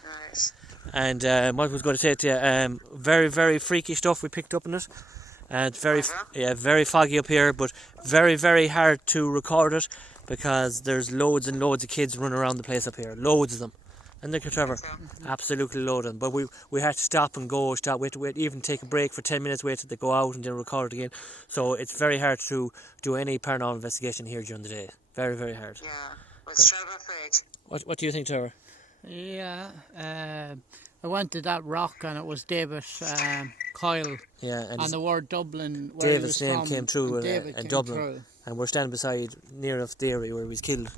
Nice. And what I was going to say to you, very, very freaky stuff we picked up in it. And it's very foggy up here, but very, very hard to record it because there's loads and loads of kids running around the place up here. Loads of them. And look at Trevor, absolutely loaded. But we had to stop and go, wait, even take a break for 10 minutes, wait till they go out and then record it again. So it's very hard to do any paranormal investigation here during the day. Very, very hard. Yeah, was Trevor afraid? What do you think, Trevor? Yeah, I went to that rock and it was David Coyle. Yeah, and the word Dublin, where David's he was name from, came through in Dublin. Through. And we're standing beside near enough Derry where he was killed.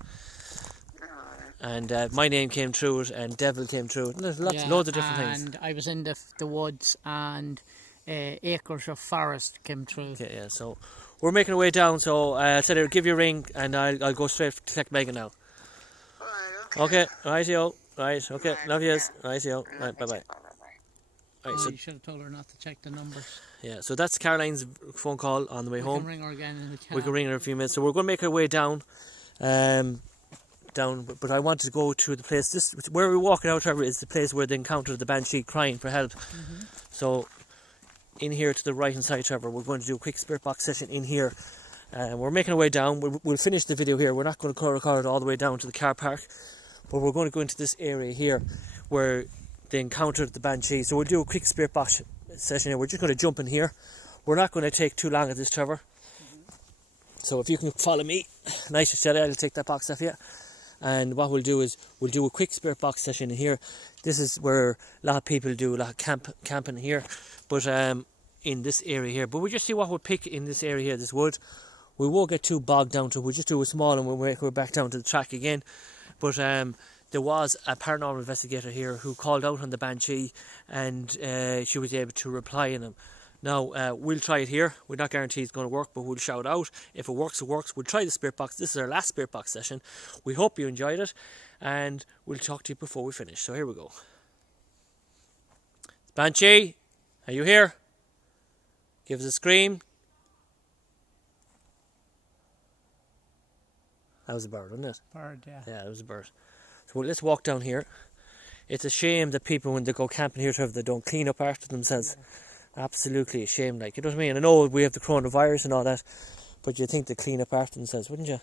and my name came through it, and Devil came through it, and there's loads of different things. And I was in the woods, and acres of forest came through. Okay, yeah, so we're making our way down, so I said I'll give you a ring, and I'll go straight to collect Megan now. Okay, right, yo. Right, okay, love yous. Right, yo. Right, bye-bye. Right, so You should have told her not to check the numbers. yeah, so that's Caroline's phone call on the way We home. can ring her again in the car. We can ring her in a few minutes. So we're going to make our way down, but I wanted to go to the place. This where we're walking out, Trevor, is the place where they encountered the banshee crying for help. So in here to the right hand side, Trevor, we're going to do a quick spirit box session in here. We're making our way down. We'll finish the video here. We're not going to record it all the way down to the car park, but we're going to go into this area here where they encountered the banshee. So we'll do a quick spirit box session here. We're just going to jump in here. We're not going to take too long at this, Trevor. So if you can follow me, nice and steady, I'll take that box off you. And what we'll do is we'll do a quick spirit box session in here. This is where a lot of people do a lot of camping here, but in this area here. But we'll just see what we'll pick in this area here, this wood. We won't get too bogged down to it. We'll just do a small and we're back down to the track again. But there was a paranormal investigator here who called out on the banshee, and she was able to reply in him. Now, we'll try it here. We're not guaranteed it's going to work, but we'll shout out. If it works, it works. We'll try the spirit box. This is our last spirit box session. We hope you enjoyed it, and we'll talk to you before we finish. So here we go. Banshee, are you here? Give us a scream. That was a bird, wasn't it? Bird, yeah. Yeah, it was a bird. So let's walk down here. It's a shame that people, when they go camping here, Trevor, they don't clean up after themselves. Yeah. Absolutely a shame, like, you know what I mean? I know we have the coronavirus and all that, but you'd think they clean up after themselves, wouldn't you?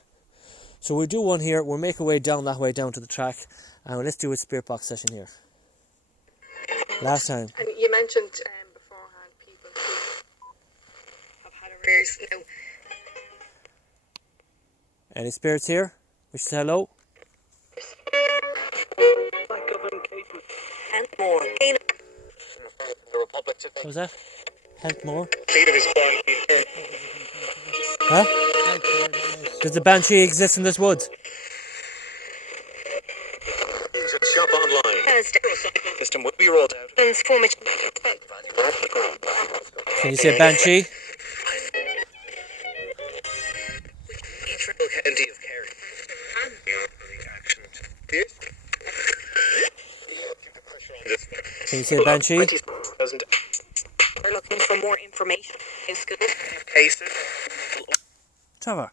So we'll do one here. We'll make our way down that way, down to the track, and let's do a spirit box session here. Last time. And you mentioned beforehand people who have had arrears. Now, Any spirits here? Wish to say hello? and more. What was that? Help more? Huh? Does the banshee exist in this woods? Shop online. System will be rolled out. Can you say banshee? County of Kerry. Can you say banshee? We're looking for more information in school. Trevor?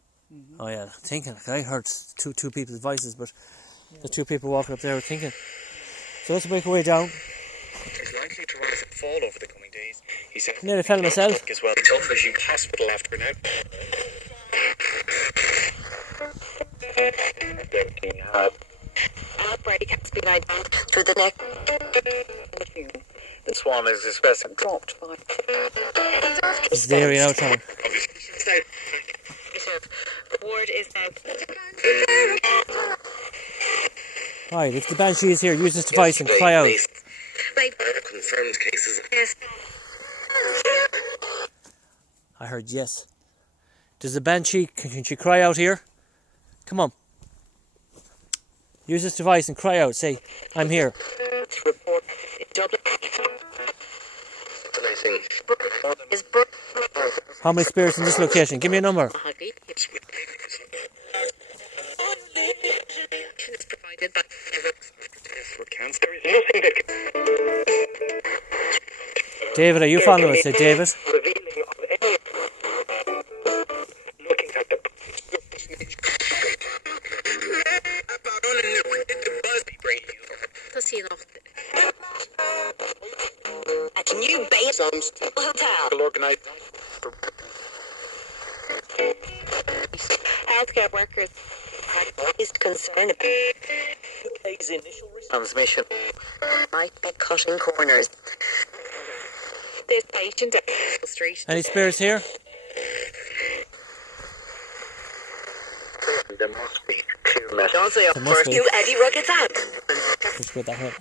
Oh yeah, thinking. I heard two people's voices, but the two people walking up there were thinking. So let's make our way down. It's likely to rise and fall over the coming days. He said. Nearly fell myself. As well. Tough as you hospital after now. Outbreak has been identified through the neck. This one is expressing dropped by. This is the area now, Trevor. The word is now. Right, if the banshee is here, use this device and cry out. Confirmed cases. Yes. I heard yes. Does the banshee, can she cry out here? Come on. Use this device and cry out. Say, I'm here. Report in Dublin. How many spirits in this location? Give me a number. David, are you following us? Say David. At a new base hotel. Organized. Healthcare workers is concerned about initial transmission might be cutting corners. This patient at the street. Any spirits here? There must be two messages. Also, There must first be. you Eddie Ruggets out. Let's get that hit.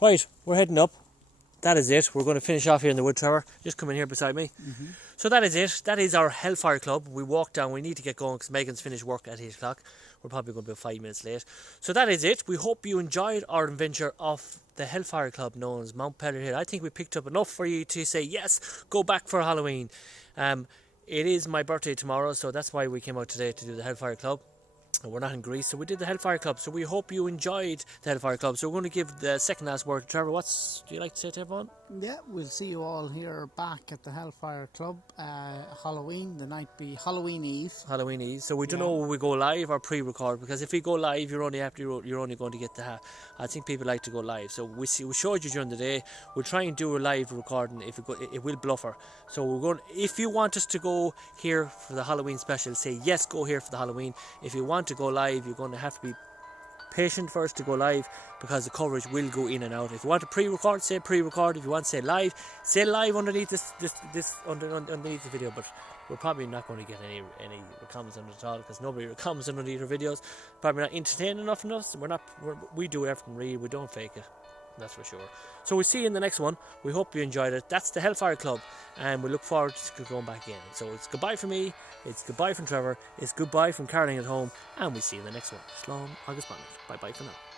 Right, we're heading up. that is it. We're going to finish off here in the wood tower. Just come in here beside me. So that is it. That is our Hellfire Club. We walked down. We need to get going because Megan's finished work at 8 o'clock. We're probably going to be 5 minutes late. So that is it. We hope you enjoyed our adventure of the Hellfire Club known as Mount Pellet Hill. I think we picked up enough for you to say, yes, go back for Halloween. It is my birthday tomorrow, so that's why we came out today to do the Hellfire Club. And we're not in Greece, so we did the Hellfire Club. So we hope you enjoyed the Hellfire Club. So we're going to give the second last word to Trevor. Do you like to say to everyone? Yeah, we'll see you all here back at the Hellfire Club. Halloween, the night be Halloween Eve. Halloween Eve. So we don't know if we go live or pre-record, because if we go live, you're only going to get I think people like to go live. So we showed you during the day. We'll try and do a live recording. If it will bluffer. So we're going. If you want us to go here for the Halloween special, say yes, go here for the Halloween. If you want to go live, you're going to have to be patient for us to go live, because the coverage will go in and out. If you want to pre-record, say pre-record. If you want to say live underneath this underneath the video. But we're probably not going to get any comments on it at all, because nobody comments underneath our videos. Probably not entertaining enough in us. We do everything real. We don't fake it. That's for sure. So we'll see you in the next one. We hope you enjoyed it. That's the Hellfire Club, and we look forward to going back in. So it's goodbye from me, it's goodbye from Trevor, it's goodbye from Caroline at home, and we'll see you in the next one. Shalom, August Bonnet. Bye bye for now.